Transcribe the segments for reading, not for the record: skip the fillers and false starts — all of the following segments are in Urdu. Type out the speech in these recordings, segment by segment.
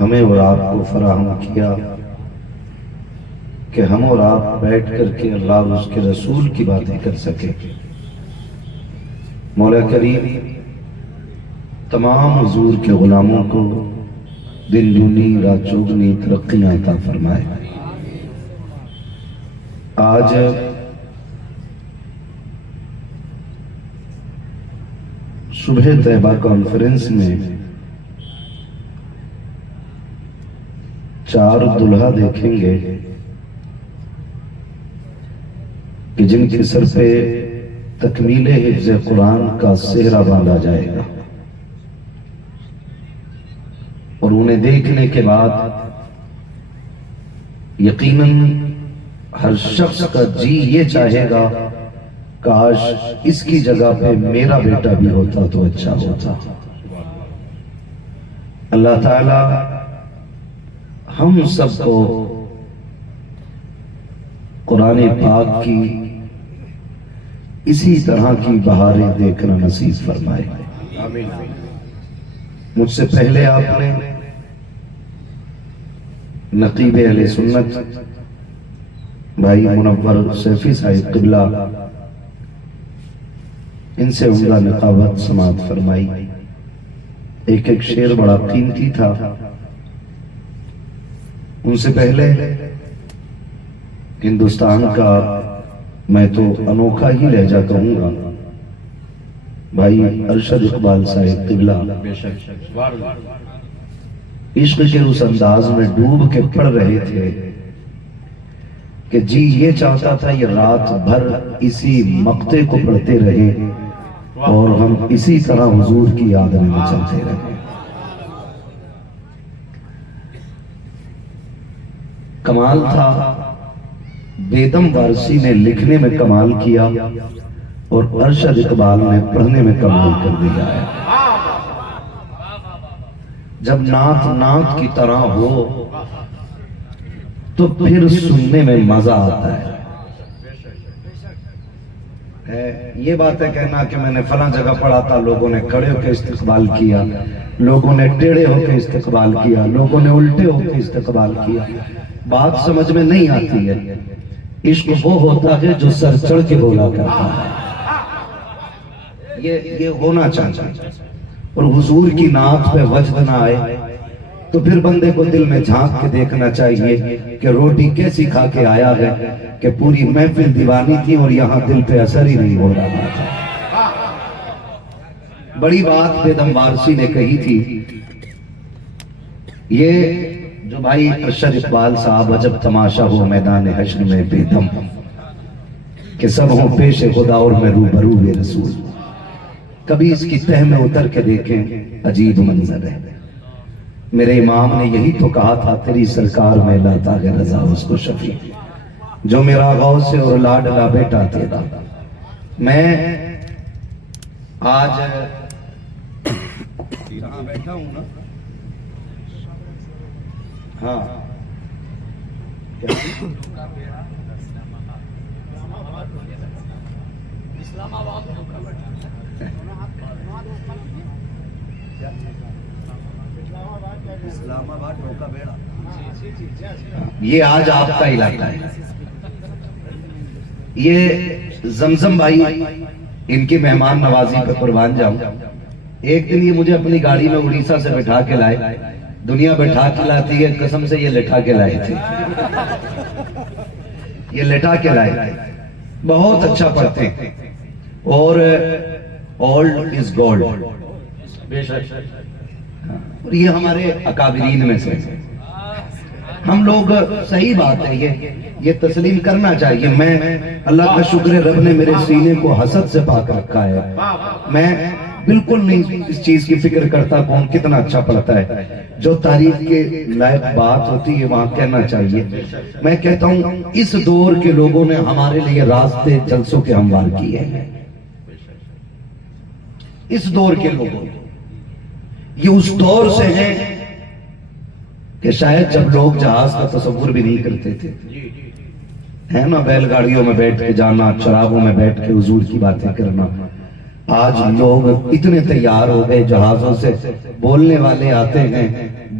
ہمیں اور آپ کو فراہم کیا کہ ہم اور آپ بیٹھ کر کے اللہ اور اس کے رسول کی باتیں کر سکیں۔ مولا کریم تمام حضور کے غلاموں کو دن دگنی رات چوگنی ترقیاں عطا فرمائے۔ آج صبح طیبہ کانفرنس میں 4 دلہا دیکھیں گے کہ جن کے سر پہ تکمیل حفظ قرآن کا سہرہ باندھا جائے گا، اور انہیں دیکھنے کے بعد یقیناً ہر شخص کا جی یہ چاہے گا کاش اس کی جگہ پہ میرا بیٹا بھی ہوتا تو اچھا ہوتا۔ اللہ تعالی ہم سب کو قرآن پاک کی اسی طرح کی بہاریں دیکھنا نصیب فرمائے۔ مجھ سے پہلے آپ نے نقیب اہل سنت بھائی منور سیفی صاحب قبلہ ان سے عمدہ نقابت سماعت فرمائی۔ ایک ایک شعر بڑا قیمتی تھا۔ ان سے پہلے ہندوستان کا میں تو انوکھا ہی لہجہ کہوں گا، بھائی ارشد اقبال صاحب قبلہ عشق کے اس انداز میں ڈوب کے پڑھ رہے تھے کہ جی یہ چاہتا تھا یہ رات بھر اسی مقطع کو پڑھتے رہے اور ہم اسی طرح حضور کی یاد میں چلتے رہے۔ کمال تھا، بیدم وارسی نے لکھنے میں کمال کیا اور ارشد اقبال نے پڑھنے میں کمال کر دیا ہے۔ جب نعت نعت کی طرح ہو تو پھر سننے میں مزہ آتا ہے۔ یہ بات ہے کہنا کہ میں نے فلاں جگہ پڑھا تھا، لوگوں نے کھڑے ہو کے استقبال کیا، لوگوں نے ٹیڑے ہو کے استقبال کیا، لوگوں نے الٹے ہو کے استقبال کیا، بات سمجھ میں نہیں آتی ہے۔ عشق وہ ہوتا ہے جو سر چڑھ کے بولا کرتا ہے، یہ ہونا چاہیے۔ اور حضور کی نعت پہ وجد نہ آئے تو پھر بندے کو دل میں جھانک کے دیکھنا چاہیے کہ روٹی کیسی کھا کے آیا ہے کہ پوری محفل دیوانی تھی اور یہاں دل پہ اثر ہی نہیں ہو رہا تھا۔ بڑی بات بیدم وارسی نے کہی تھی، یہ جو بھائی ارشد اقبال صاحب، عجب تماشا ہو میدان حشر میں بیدم کہ سب ہوں پیش خدا اور میں روبرو بے رسول۔ کبھی اس کی تہ میں اتر کے دیکھیں، عجیب منظر ہے۔ میرے امام نے یہی تو کہا تھا، تیری سرکار میں لاتا ہے رضا اس کو شفیع، جو میرا غوث اور لاڈلا بیٹا تیرا۔ میں آج یہاں بیٹھا ہوں نا، ہاں اسلام آباد ڈھوکا بیڑا، یہ آج آپ کا علاقہ ہے۔ یہ زمزم بھائی ان کی مہمان نوازی پہ قربان جاؤں۔ ایک دن یہ مجھے اپنی گاڑی میں اڑیسہ سے بٹھا کے لائے، دنیا بٹھا کے لاتی ہے، قسم سے یہ لٹھا کے لائے تھے، یہ لٹھا کے لائے تھے۔ بہت اچھا پڑھتے ہیں اور اولڈ از گولڈ، اور یہ ہمارے اکابرین میں سے ہم لوگ، صحیح بات ہے، یہ تسلیم کرنا چاہیے۔ میں اللہ کا شکر ہے رب نے میرے سینے کو حسد سے پاک رکھا ہے، میں بالکل نہیں اس چیز کی فکر کرتا کون کتنا اچھا پڑھتا ہے۔ جو تعریف کے لائق بات ہوتی ہے وہاں کہنا چاہیے۔ میں کہتا ہوں اس دور کے لوگوں نے ہمارے لیے راستے جلسوں کے ہموار کیے ہیں، اس دور کے لوگوں، یہ اس دور سے ہیں کہ شاید جب لوگ جہاز کا تصور بھی نہیں کرتے تھے، ہے نا، بیل گاڑیوں میں بیٹھ کے جانا، چراغوں میں بیٹھ کے حضور کی باتیں کرنا۔ آج لوگ اتنے تیار ہو گئے، جہازوں سے بولنے والے آتے ہیں،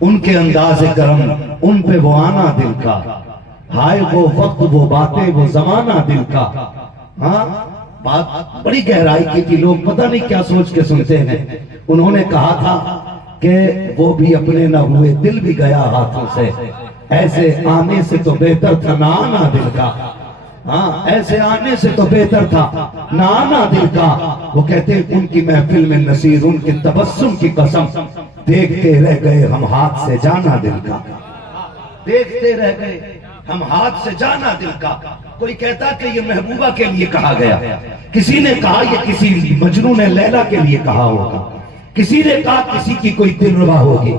ان کے انداز کرم، ان پہ وہ آنا دل کا، ہائے وہ وقت وہ باتیں وہ زمانہ دل کا۔ ہاں بات بڑی گہرائی کی تھی، لوگ پتہ نہیں کیا سوچ کے سنتے ہیں۔ انہوں نے کہا تھا کہ وہ بھی اپنے نہ ہوئے دل بھی گیا ہاتھوں سے، ایسے آنے سے تو بہتر تھا نہ آنا دل کا۔ ہاں ایسے آنے سے تو بہتر تھا نہ آنا دل کا۔ وہ کہتے ہیں ان کی محفل میں نصیر، ان کے تبسم کی قسم، دیکھتے رہ گئے ہم ہاتھ سے جانا دل کا، دیکھتے رہ گئے ہم ہاتھ سے جانا دل کا۔ کوئی کہتا کہ یہ محبوبہ کے لیے کہا گیا، کسی نے کہا یہ کسی مجنون لیلا کے لیے کہا ہوگا، کسی نے کہا کسی کی کوئی دلربا ہوگی،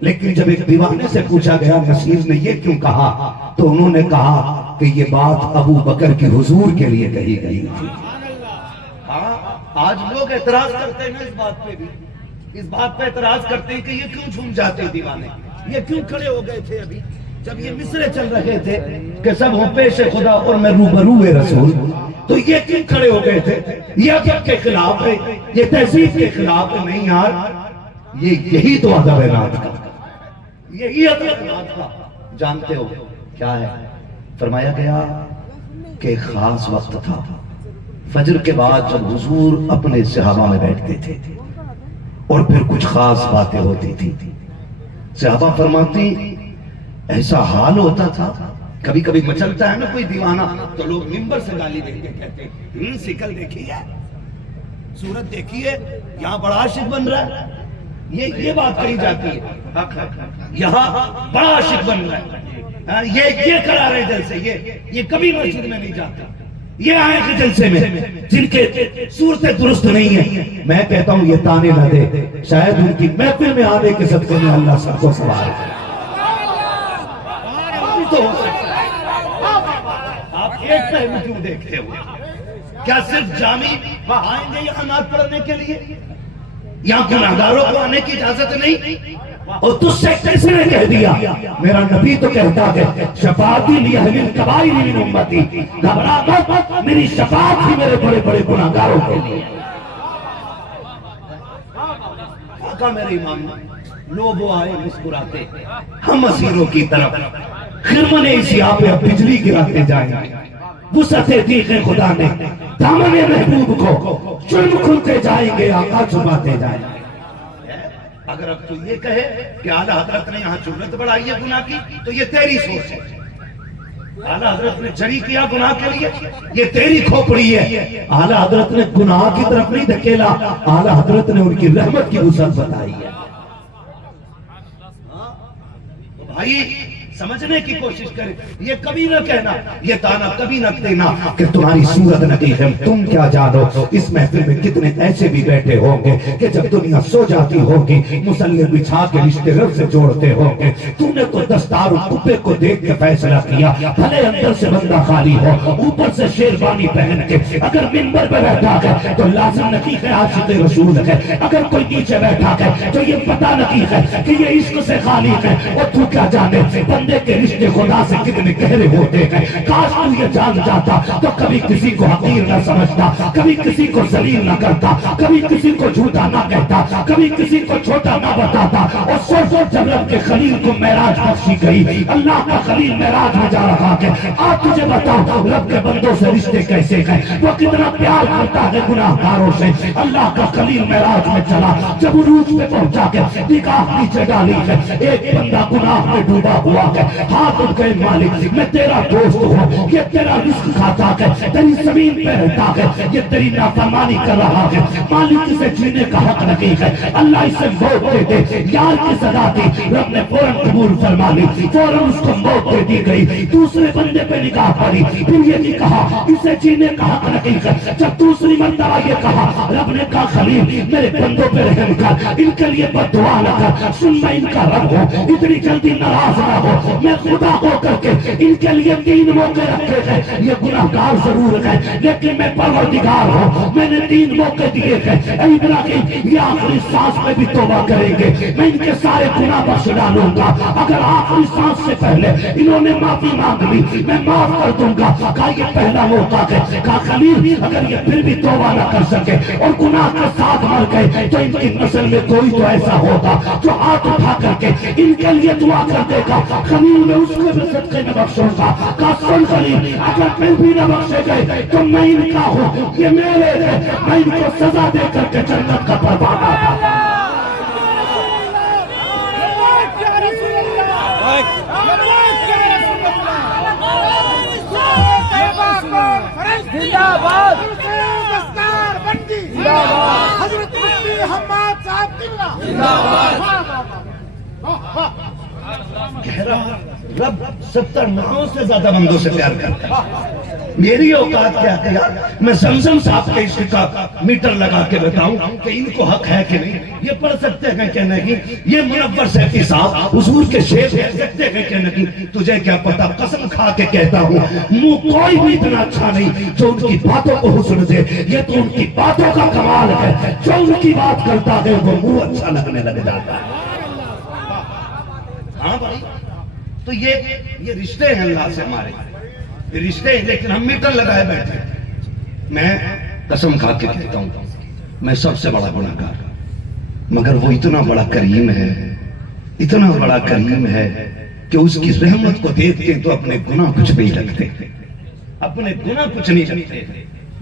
لیکن جب ایک دیوانے سے پوچھا گیا نصیر نے یہ کیوں کہا، تو انہوں نے کہا کہ یہ بات ابو بکر کی حضور کے لیے کہی گئی تھی۔ ہاں آج لوگ اعتراض کرتے ہیں اس بات پہ بھی، اس بات پہ اعتراض کرتے ہیں کہ یہ کیوں جھوم جاتے دیوانے، یہ کیوں کھڑے ہو گئے تھے ابھی جب یہ مصرے چل رہے تھے کہ سب ہوں پیش خدا اور میں روبرو رسول، تو یہ کیوں کھڑے ہو گئے تھے؟ یہ ادب کے خلاف ہے، یہ تہذیب کے خلاف ہے؟ نہیں یار، یہی تو ادب ہے نعت کا، یہی ادب ہے نعت کا۔ جانتے ہو کیا ہے؟ فرمایا گیا کہ ایک خاص وقت تھا، فجر کے بعد جب حضور اپنے صحابہ میں بیٹھتے تھے اور پھر کچھ خاص باتیں ہوتی تھی، صحابہ فرماتی ایسا حال ہوتا تھا، کبھی کبھی مچلتا ہے نا کوئی دیوانہ تو لوگ منبر سے گالی دے کے کہتے ہیں سکل دیکھی ہے، صورت دیکھی ہے، یہاں بڑا عاشق بن رہا ہے، یہ بات کہی جاتی ہے، یہاں بڑا عاشق بن رہا ہے، یہ کرا رہے جلسے، یہ کبھی مسجد میں نہیں جاتا، یہ آئے کہ جلسے میں جن کے صورتیں درست نہیں ہیں۔ میں کہتا ہوں یہ تانے نہ دے، شاید ان کی محفل میں آنے کے صدقے میں اللہ سب کو سوار ہے۔ آپ ایک پہلو کیوں دیکھتے ہو؟ کیا صرف جامی آئیں گے یہاں نعت پڑھنے کے لیے؟ یہاں گناہگاروں کو آنے کی اجازت نہیں؟ اور تجھ سے کیسے نے کہہ دیا؟ میرا نبی تو کہتا ہے شفاعتی لأہل الکبائر من امتی، گھبرا مت، میری شفاعت ہی میرے بڑے بڑے گناہگاروں کے لیے۔ آقا میرے امام لوگ وہ آئے مسکراتے، ہم اسیروں کی طرف خرمن اسیاء پہ اب بجلی گراتے جائیں گے، وسعت تیغ خدا نے دامن محبوب کو چلم کھلتے جائیں گے، آقا چھپاتے جائیں گے۔ اگر اب تو یہ کہے کہ اعلیٰ حضرت نے یہاں جرت بڑھائی ہے گناہ کی، تو یہ تیری سوچ ہے۔ اعلیٰ حضرت نے جری کیا گناہ کے لیے، یہ تیری کھوپڑی ہے۔ اعلیٰ حضرت نے گناہ کی طرف نہیں دھکیلا، اعلیٰ حضرت نے ان کی رحمت کی وسعت بتائی ہے۔ تو بھائی سمجھنے کی کوشش کرے، یہ کبھی نہ کہنا، یہ تانا کبھی نہ دینا کہ تمہاری صورت نقیق ہے، تم کیا جانو۔ اس محفل میں کتنے ایسے بھی بیٹھے ہوں گے کہ جب دنیا سو جاتی ہوگی مصلی بچھا کے رشتے رب سے جوڑتے ہوں گے، تم نے تو دستار و کپے کو دیکھ کے فیصلہ کیا، بھلے اندر سے بندہ خالی ہو، اوپر سے شیروانی پہن کے اگر منبر پہ بیٹھا ہے تو لازم نقیق ہے، عاشق رسول ہے۔ اگر کوئی نیچے بیٹھا ہے تو یہ پتہ نقیق ہے کہ یہ عشق سے خالی ہے، اور تو کیا جانے بندے کے رشتے خدا سے کتنے گہرے ہوتے ہیں۔ کاش تو یہ جان جاتا تو کبھی کسی کو حقیر نہ سمجھتا، کبھی کسی کو ذلیل نہ کرتا، کبھی کسی کو جھوٹا نہ کہتا، کبھی کسی کو چھوٹا نہ بتاتا۔ اور سوچو جب رب کے خلیل کو معراج بخشی گئی، اللہ کا خلیل معراج میں جا رہا ہے، آج تجھے بتاؤ رب کے بندوں سے رشتے کیسے ہیں، وہ کتنا پیار کرتا ہے گناہگاروں سے۔ اللہ کا خلیل معراج میں چلا، جب عروج پہ پہنچا کے نگاہ نیچے ڈالی ہے، ایک بندہ گناہ میں ڈوبا ہوا ہے، ہاتھ اٹھ گئے، مالک میں تیرا دوست ہوں، یہ تیرا رزق کھاتا ہے، تیری زمین پہ رہتا ہے، یہ تیری نافرمانی کر رہا ہے، مالک اسے جینے کا حق نہیں ہے، اللہ اسے موت دے دے۔ یار کی صدا دی، رب نے فوراً قبول فرما لی، فوراً اس کو موت دے دی گئی۔ دوسرے بندے پہ نگاہ پڑی، پھر یہ نہیں کہا اسے جینے کا حق نہیں ہے۔ جب دوسری مرتبہ یہ کہا، رب نے کہا خلیل میرے بندوں پہ رحم کر، ان کے لیے بد دعا نہ کر، سن میں ان کا رب ہوں، اتنی جلدی ناراض نہ ہو، میں خدا ہو کر کے ان کے لیے 3 موقع رکھے ہیں. یہ گناہگار ضرور ہے لیکن میں پروردگار ہوں, میں نے 3 موقع دیے ہیں. اے ابراہیم یہ آخری سانس میں بھی توبہ کریں گے, میں ان کے سارے گناہ بخش ڈالوں گا. اگر آخری سانس سے پہلے انہوں نے معافی مانگ لی میں معاف کر دوں گا. کہا یہ پہلا موقع ہے. کہا خلیل اگر یہ پھر بھی توبہ نہ کر سکے اور گناہ کے ساتھ مر گئے تو ان کی نسل میں کوئی تو ایسا ہوگا جو ہاتھ اٹھا کر کے ان کے لیے دعا کر دے گا. خلیل میں اس کو بھی صدقے میں بخشوں گا. کہا سن خلیل اگر پھر بھی نہ بخشے گئے تو میں ان کا ہوں, یہ میرے ہیں, میں ان کو سزا دے کر کے جنت کا پروانہ تھا. حضرت مفتی حماد صاحب رب 70 ناموں سے زیادہ بندوں سے پیار کرتا ہے. میری اوقات کیا ہے یار, میں زمزم صاحب کے عشق کا میٹر لگا کے بتاؤں کہ ان کو حق ہے کہ نہیں. یہ پڑھ سکتے ہیں کہ نہیں, یہ منور سیفی صاحب حضور کے شعر کہہ سکتے ہیں کہ نہیں. تجھے کیا پتا, قسم کھا کے کہتا ہوں منہ کوئی بھی اتنا اچھا نہیں جو ان کی باتوں کو حسن دے. یہ تو ان کی باتوں کا کمال ہے, جو ان کی بات کرتا ہے وہ منہ اچھا لگنے لگ جاتا ہے. ہاں بھائی, تو یہ رشتے ہیں اللہ سے ہمارے, یہ رشتے ہیں, لیکن ہم میٹر لگائے بیٹھے. میں قسم کھا کے کہتا ہوں میں سب سے بڑا گناہگار, مگر وہ اتنا بڑا کریم ہے, اتنا بڑا کریم ہے کہ اس کی رحمت کو دیکھتے تو اپنے گناہ کچھ نہیں لگتے, اپنے گناہ کچھ نہیں لگتے.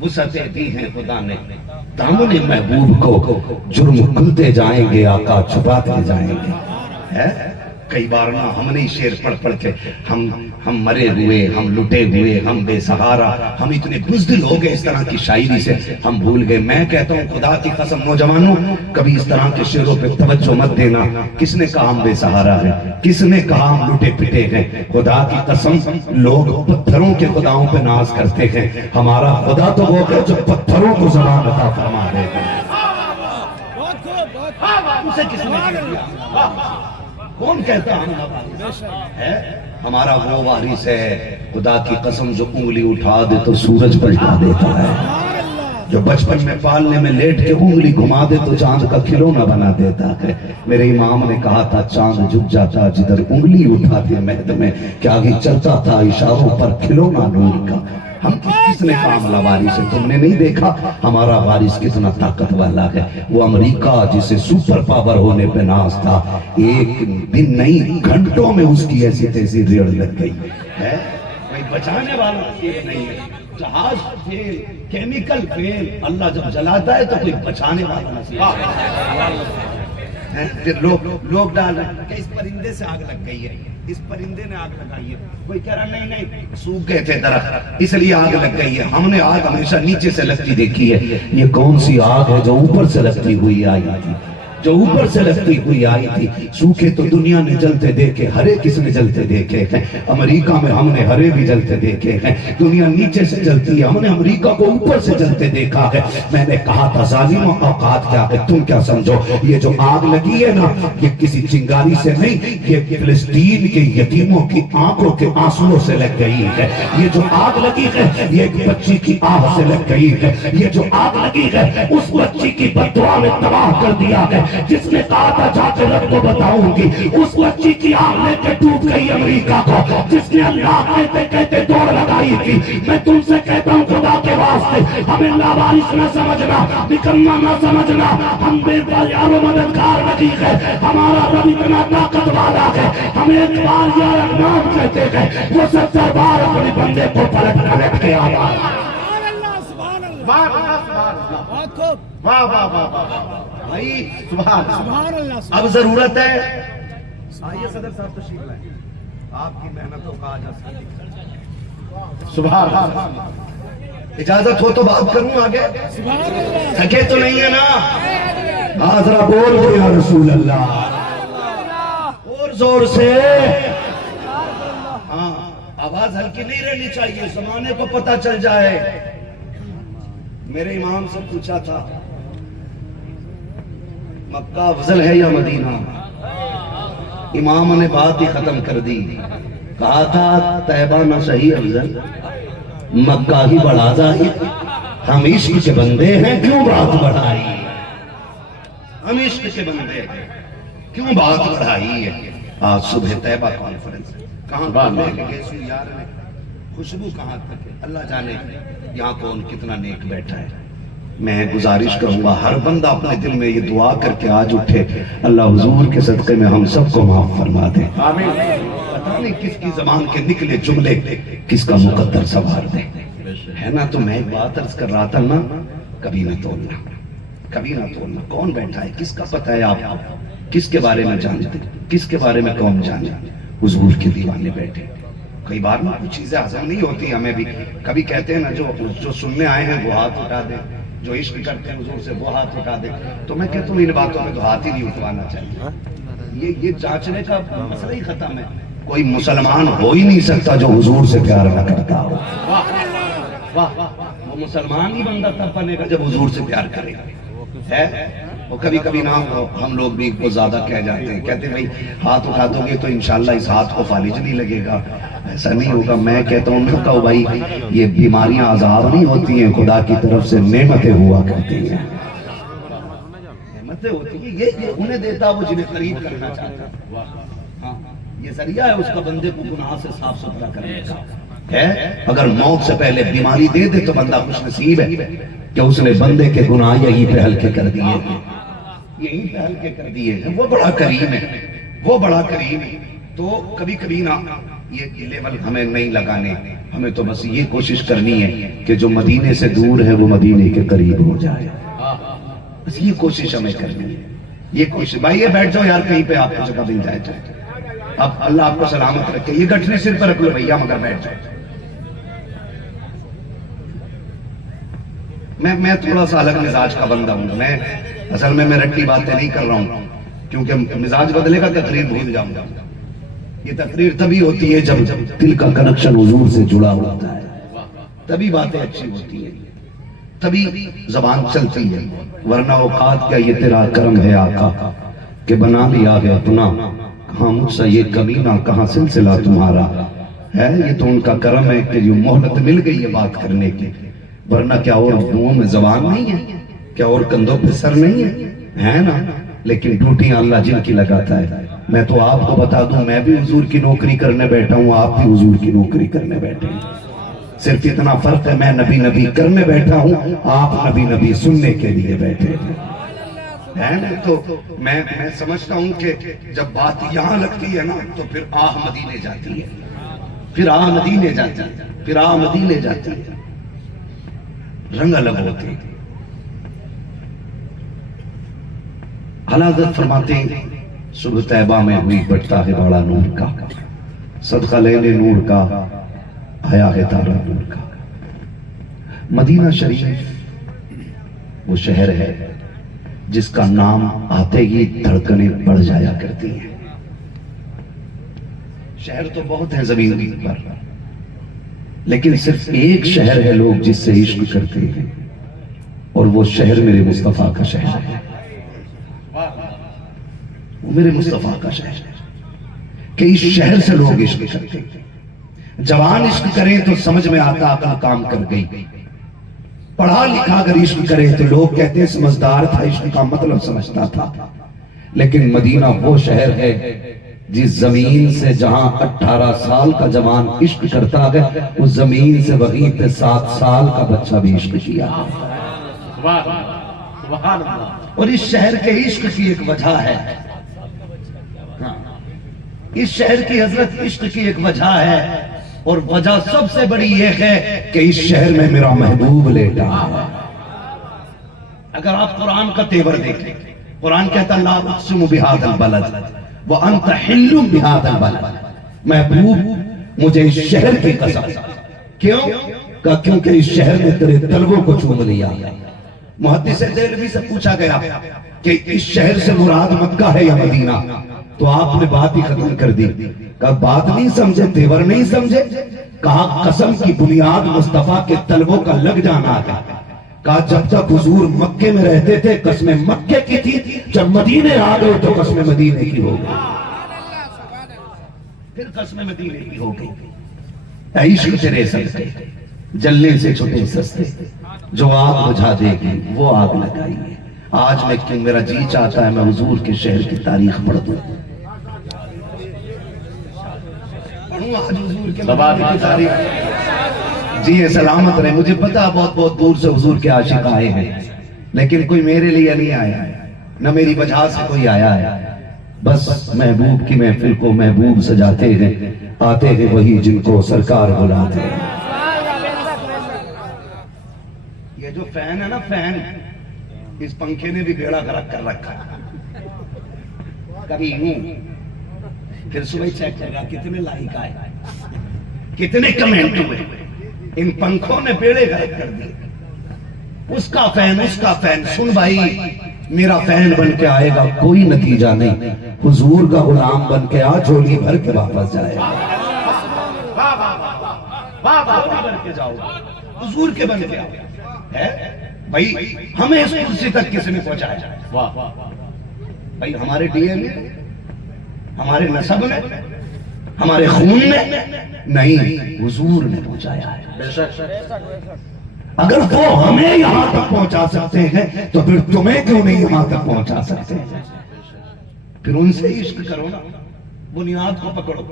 وسعتیں دی ہیں خدا نے دامن محبوب کو, جرم کھلتے جائیں گے آقا چھپاتے جائیں گے. کئی بار نا ہم نے شعر پڑھ پڑھ کے ہم مرے ہوئے, ہم لٹے ہوئے, ہم بے سہارا, ہم اتنے بزدل ہو گئے اس طرح کی شاعری سے ہم بھول گئے. میں کہتا ہوں خدا کی قسم نوجوانوں کبھی اس طرح کے شعروں پہ توجہ مت دینا. کس نے کہا ہم بے سہارا ہیں, کس نے کہا ہم لٹے پٹے ہیں. خدا کی قسم لوگ پتھروں کے خداؤں پہ ناز کرتے ہیں, ہمارا خدا تو وہ ہے جو پتھروں کو زبان عطا فرما دے گا. اسے کس نے کہا, کون کہتا ہے ہمارا وہ وارث ہے خدا کی قسم جو انگلی اٹھا دے تو سورج پلٹا دیتا ہے, جو بچپن میں پالنے میں لیٹ کے انگلی گھما دے تو چاند کا کھلونا بنا دیتا ہے. میرے امام نے کہا تھا چاند جھک جاتا جدھر انگلی اٹھاتے مہد میں, کہ آگے چلتا تھا اشاروں پر کھلونا نور کا. ہم کس نے کہا ہمارا وارث ہے, تم نے نہیں دیکھا ہمارا وارث کتنا طاقت والا ہے. وہ امریکہ جسے سپر پاور ہونے پہ ناز تھا, ایک دن نہیں گھنٹوں میں اس کی ایسی تیزی ریڑھ لگ گئی ہے. کوئی بچانے والا نہیں ہے, جہاز فیل, کیمیکل فیل, اللہ جب جلاتا ہے تو کوئی بچانے والا نہیں. پھر لوگ ڈال رہے ہیں کہ اس پرندے سے آگ لگ گئی ہے, اس پرندے نے آگ لگائی ہے. کوئی کہہ رہا نہیں سوکھ گئے تھے درخت اس لیے آگ لگ گئی ہے. ہم نے آگ ہمیشہ نیچے سے لگتی دیکھی ہے. یہ کون سی آگ ہے جو اوپر سے لگتی ہوئی آئی تھی, جو اوپر سے لگتی ہوئی آئی تھی. سوکھے تو دنیا نے جلتے دیکھے, ہرے کس نے جلتے دیکھے ہیں. امریکہ میں ہم نے ہرے بھی جلتے دیکھے ہیں. دنیا نیچے سے جلتی ہے, ہم نے امریکہ کو اوپر سے جلتے دیکھا ہے. میں نے کہا تھا ظالم اوقات کیا ہے, تم کیا سمجھو یہ جو آگ لگی ہے نا یہ کسی چنگاری سے نہیں, یہ فلسطین کے یتیموں کی آنکھوں کے آنسوؤں سے لگ گئی ہے. یہ جو آگ لگی ہے یہ ایک بچی کی آہ سے لگ گئی ہے. یہ جو آگ لگی ہے اس بچی کی بد دعا نے تباہ کر دیا ہے. جس نے کہا تھا جا کے رب کو بتاؤں گی, اس بچی کی آنکھ لے کے ڈوب گئی امریکہ کو. جس نے اللہ کہتے کہتے دوڑ لگائی تھی. میں تم سے کہتا ہوں خدا کے واسطے ہمیں لاوارث نہ سمجھنا, نکما نہ سمجھنا, ہم بے پایار و مددگار نہیں ہے. ہمارا رب اتنا طاقت والا ہے, ہمیں ایک بار یا رحمان کہتے ہیں, وہ 70 بار اپنے بندے کو پلٹ پلٹ کے آیا. اب ضرورت ہے آئیے صدر صاحب تشریف لائیں, آپ کی محنتوں کا آج سبحان اللہ. اجازت ہو تو بات کروں آگے, تھکے تو نہیں ہے نا, ذرا بول دو یا رسول اللہ, اور زور سے. ہاں آواز ہلکی نہیں رہنی چاہیے, زمانے کو پتہ چل جائے. میرے امام سے پوچھا تھا مکہ افضل ہے یا مدینہ, امام نے بات ہی ختم کر دی. کہا تھا طیبہ نہ صحیح افضل، مکہ ہی بڑھا ظاہر. ہم عشق کے بندے ہیں، کیوں بات بڑھائی؟ ہم عشق کے بندے ہیں، کیوں بات بڑھائی ہے؟ آج صبح طیبہ کانفرنس کہاں لے کے گئے سو یار نے، خوشبو کہاں تک ہے اللہ جانے. یہاں کون کتنا نیک بیٹھا ہے. میں گزارش کروں گا ہر بندہ اپنے دل میں یہ دعا کر کے آج اٹھے، اللہ حضور کے صدقے میں ہم سب کو معاف فرما دے. پتہ نہیں کس کی زبان کے نکلے جملے کس کا مقدر سنوار دے. ہے نا؟ تو میں ایک بات عرض کر رہا تھا نا، کبھی نہ تولنا، کبھی نہ تولنا. کون بیٹھا ہے، کس کا پتہ ہے؟ آپ کس کے بارے میں جانتے، کس کے بارے میں کون جانے؟ حضور کے دیوانے بیٹھے. کئی بار نا کچھ چیزیں ہضم نہیں ہوتی ہمیں بھی. کبھی کہتے ہیں نا جو سننے آئے ہیں وہ ہاتھ اٹھا دیں، جو عشق کرتے ہیں حضور سے وہ ہاتھ اٹھا دیں. تو میں کہتا ہوں ان باتوں میں تو ہاتھ ہی نہیں اٹھوانا چاہیے. یہ جانچنے کا مسئلہ ہی ختم ہے. کوئی مسلمان ہو ہی نہیں سکتا جو حضور سے پیار نہ کرتا ہو. وہ مسلمان ہی بندہ تب بنے گا جب حضور سے پیار کرے گا. ہے وہ کبھی کبھی نہ ہم لوگ بھی بہت زیادہ کہہ جاتے ہیں، کہتے ہیں بھائی ہاتھ اٹھا دو گے تو انشاءاللہ اس ہاتھ کو فالج نہیں لگے گا. ایسا نہیں ہوگا. میں کہتا ہوں کہ بھائی یہ بیماریاں عذاب نہیں ہوتی ہیں، خدا کی طرف سے نعمتیں ہوا کرتی ہیں. نعمتیں ہوتی ہیں، یہ انہیں دیتا وہ جنہیں قریب کرنا چاہتا ہے. ہاں یہ ذریعہ ہے اس کا بندے کو گناہ سے صاف ستھرا کرنے کا ہے. اگر موت سے پہلے بیماری دے دے تو بندہ خوش نصیب ہے کہ اس نے بندے کے گناہ یہی پہ ہلکے کر دیے، یہی پہ ہلکے کر دیے. وہ بڑا کریم ہے، وہ بڑا کریم ہے. تو کبھی کبھی نہ یہ لیول ہمیں نہیں لگانے. ہمیں تو بس یہ کوشش کرنی ہے کہ جو مدینے سے دور ہے وہ مدینے کے قریب ہو جائے. بس یہ کوشش ہمیں کرنی ہے. یہ کوشش. بھائی یہ بیٹھ جاؤ یار کہیں پہ آپ کو جگہ مل جائے تو. اب اللہ آپ کو سلامت رکھے. یہ گٹھنے سر پر رکھ لو بھیا مگر بیٹھ جاؤ. میں تھوڑا سا الگ مزاج کا بندہ ہوں. میں اصل میں رٹی باتیں نہیں کر رہا ہوں کیونکہ مزاج بدلے گا تقریر بھول جاؤں گا. یہ تقریر تبھی ہوتی ہے جب دل کا کنیکشن حضور سے جڑا ہوتا ہے، تبھی باتیں اچھی ہوتی ہیں، تبھی زبان چلتی ہے. ورنہ اوقات کیا یہ تیرا کرم ہے آقا کہ بنا لیا ہے اپنا، کہاں مجھ سے یہ کمینہ کہاں سلسلہ تمہارا ہے. یہ تو ان کا کرم ہے کہ جو مہلت مل گئی ہے بات کرنے کی. ورنہ کیا اور منہوں میں زبان نہیں ہے، کیا اور کندھوں پہ سر نہیں ہے نا. لیکن ڈیوٹیاں اللہ جن کی لگاتا ہے. میں تو آپ کو بتا دوں میں بھی حضور کی نوکری کرنے بیٹھا ہوں، آپ بھی حضور کی نوکری کرنے بیٹھے ہیں. صرف اتنا فرق ہے، میں نبی نبی کرنے بیٹھا ہوں، آپ نبی نبی سننے کے لیے بیٹھے ہیں. تو میں سمجھتا ہوں کہ جب بات یہاں لگتی ہے نا تو پھر آہ مدینے جاتی ہے، پھر آہ مدینے جاتی ہے، پھر آہ مدینے جاتی ہے. رنگ الگ ہوتے ہیں. حضرت فرماتے ہیں صبح طیبہ میں ہوئی بٹتا ہے بڑا نور کا، صدقہ لینے نور کا آیا ہے تارا نور کا. مدینہ شریف وہ شہر ہے جس کا نام آتے ہی دھڑکنیں بڑھ جایا کرتی ہیں. شہر تو بہت ہیں زمین پر، لیکن صرف ایک شہر ہے لوگ جس سے عشق کرتے ہیں، اور وہ شہر میرے مصطفیٰ کا شہر ہے. وہ میرے مصطفیٰ کا شہر ہے کہ اس شہر سے لوگ عشق کرتے ہیں. جوان عشق کریں تو سمجھ میں آتا عقل کام کر گئی. پڑھا لکھا اگر عشق کرے تو لوگ کہتے ہیں سمجھدار تھا، عشق کا مطلب سمجھتا تھا. لیکن مدینہ وہ شہر ہے جس زمین سے جہاں 18 سال کا جوان عشق کرتا ہے، اس زمین سے وہیں پہ 7 سال کا بچہ بھی عشق کیا. اور اس شہر کے عشق کی ایک وجہ ہے، اس شہر کی حضرت عشق کی ایک وجہ ہے، اور وجہ سب سے بڑی یہ ہے کہ اس شہر میں میرا محبوب لیٹا ہے. اگر آپ قرآن کا تیور دیکھیں، قرآن کہتا لا اقسم بہذا البلد وانت حل بہذا البلد. محبوب مجھے اس شہر کی قسم. کیوں؟ کیونکہ اس شہر میں تیرے طلبوں کو چوم لیا. محدث دہلوی سے پوچھا گیا کہ اس شہر سے مراد مکہ ہے یا مدینہ؟ تو آپ نے بات ہی ختم کر دی. کہا بات نہیں سمجھے، تیور نہیں سمجھے. کہا قسم کی بنیاد مصطفیٰ کے طلبوں کا لگ جانا ہے. کہا جب تک حضور مکے میں رہتے تھے قسم مکے کی تھی، جب مدینے آ گئے تو قسم مدینے کی ہو گئی. پھر قسم مدینے کی ہو گئی. اے عشق تیرے سستے جلنے سے چھٹے سستے جو آگ بجھا دے گی وہ آگ لگائی ہے. آج میں کیوں میرا جی چاہتا ہے میں حضور کے شہر کی تاریخ پڑھ دوں. پڑھوں آج حضور کے مدینے کی تاریخ. جی سلامت رہے. مجھے پتا بہت بہت دور سے حضور کے عاشق آئے ہیں لیکن کوئی میرے لیے نہیں آیا ہے نہ میری وجہ سے کوئی آیا ہے. بس محبوب کی محفل کو محبوب سجاتے ہیں آتے ہیں وہی جن کو سرکار بلاتے ہیں. یہ جو فین ہے نا فین اس پنکھے نے بھی بیڑا غرق کر رکھا. کبھی یوں پھر صبح چیک کر رہا کتنے لائک آئے کتنے کمنٹ ہوئے. ان پنکھوں نے بیڑے غرق کر دیے. اس کا فین سن بھائی میرا فین بن کے آئے گا کوئی نتیجہ نہیں. حضور کا غلام بن کے آ جھولی بھر کے واپس جائے گا. حضور کے بن کے آئے بھائی. ہمیں اس کرسی تک کس نے پہنچایا بھائی؟ ہمارے ڈی این اے ہمارے نسب نے ہمارے خون نے نہیں حضور نے پہنچایا ہے. اگر وہ ہمیں یہاں تک پہنچا سکتے ہیں تو پھر تمہیں کیوں نہیں یہاں تک پہنچا سکتے ہیں؟ پھر ان سے عشق کرو نا. بنیاد کو پکڑو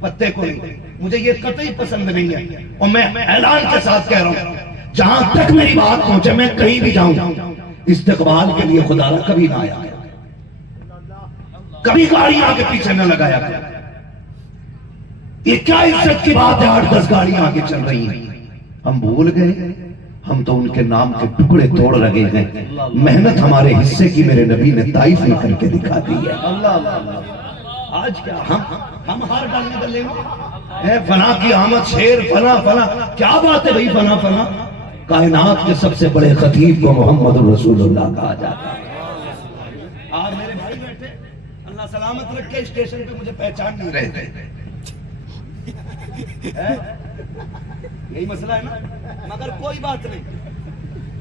پتے کو نہیں. مجھے یہ قطعی پسند نہیں ہے اور میں اعلان کے ساتھ کہہ رہا ہوں جہاں تک میری بات پہنچے میں کہیں بھی جاؤں استقبال کے لیے خدا نہ کبھی نہ آیا کبھی گاڑی آگے پیچھے نہ لگایا. یہ کیا عزت کی بات ہے 8-10 گاڑیاں آگے چل رہی ہیں. ہم بھول گئے ہم تو ان کے نام کے ٹکڑے توڑ لگے ہیں. محنت ہمارے حصے کی میرے نبی نے تعریف میں کر کے دکھا دی ہے. آج کیا ہم ہار ڈالنے کا لیں گے فنا کی آمد شیر فنا کیا بات ہے بھائی. فنا کائنات کے سب سے بڑے خطیب کو محمد رسول اللہ کہا جاتا ہے. اور میرے بھائی بیٹھے اللہ سلامت رکھے اسٹیشن پہ مجھے پہچان نہیں رہے تھے. یہی مسئلہ ہے نا. مگر کوئی بات نہیں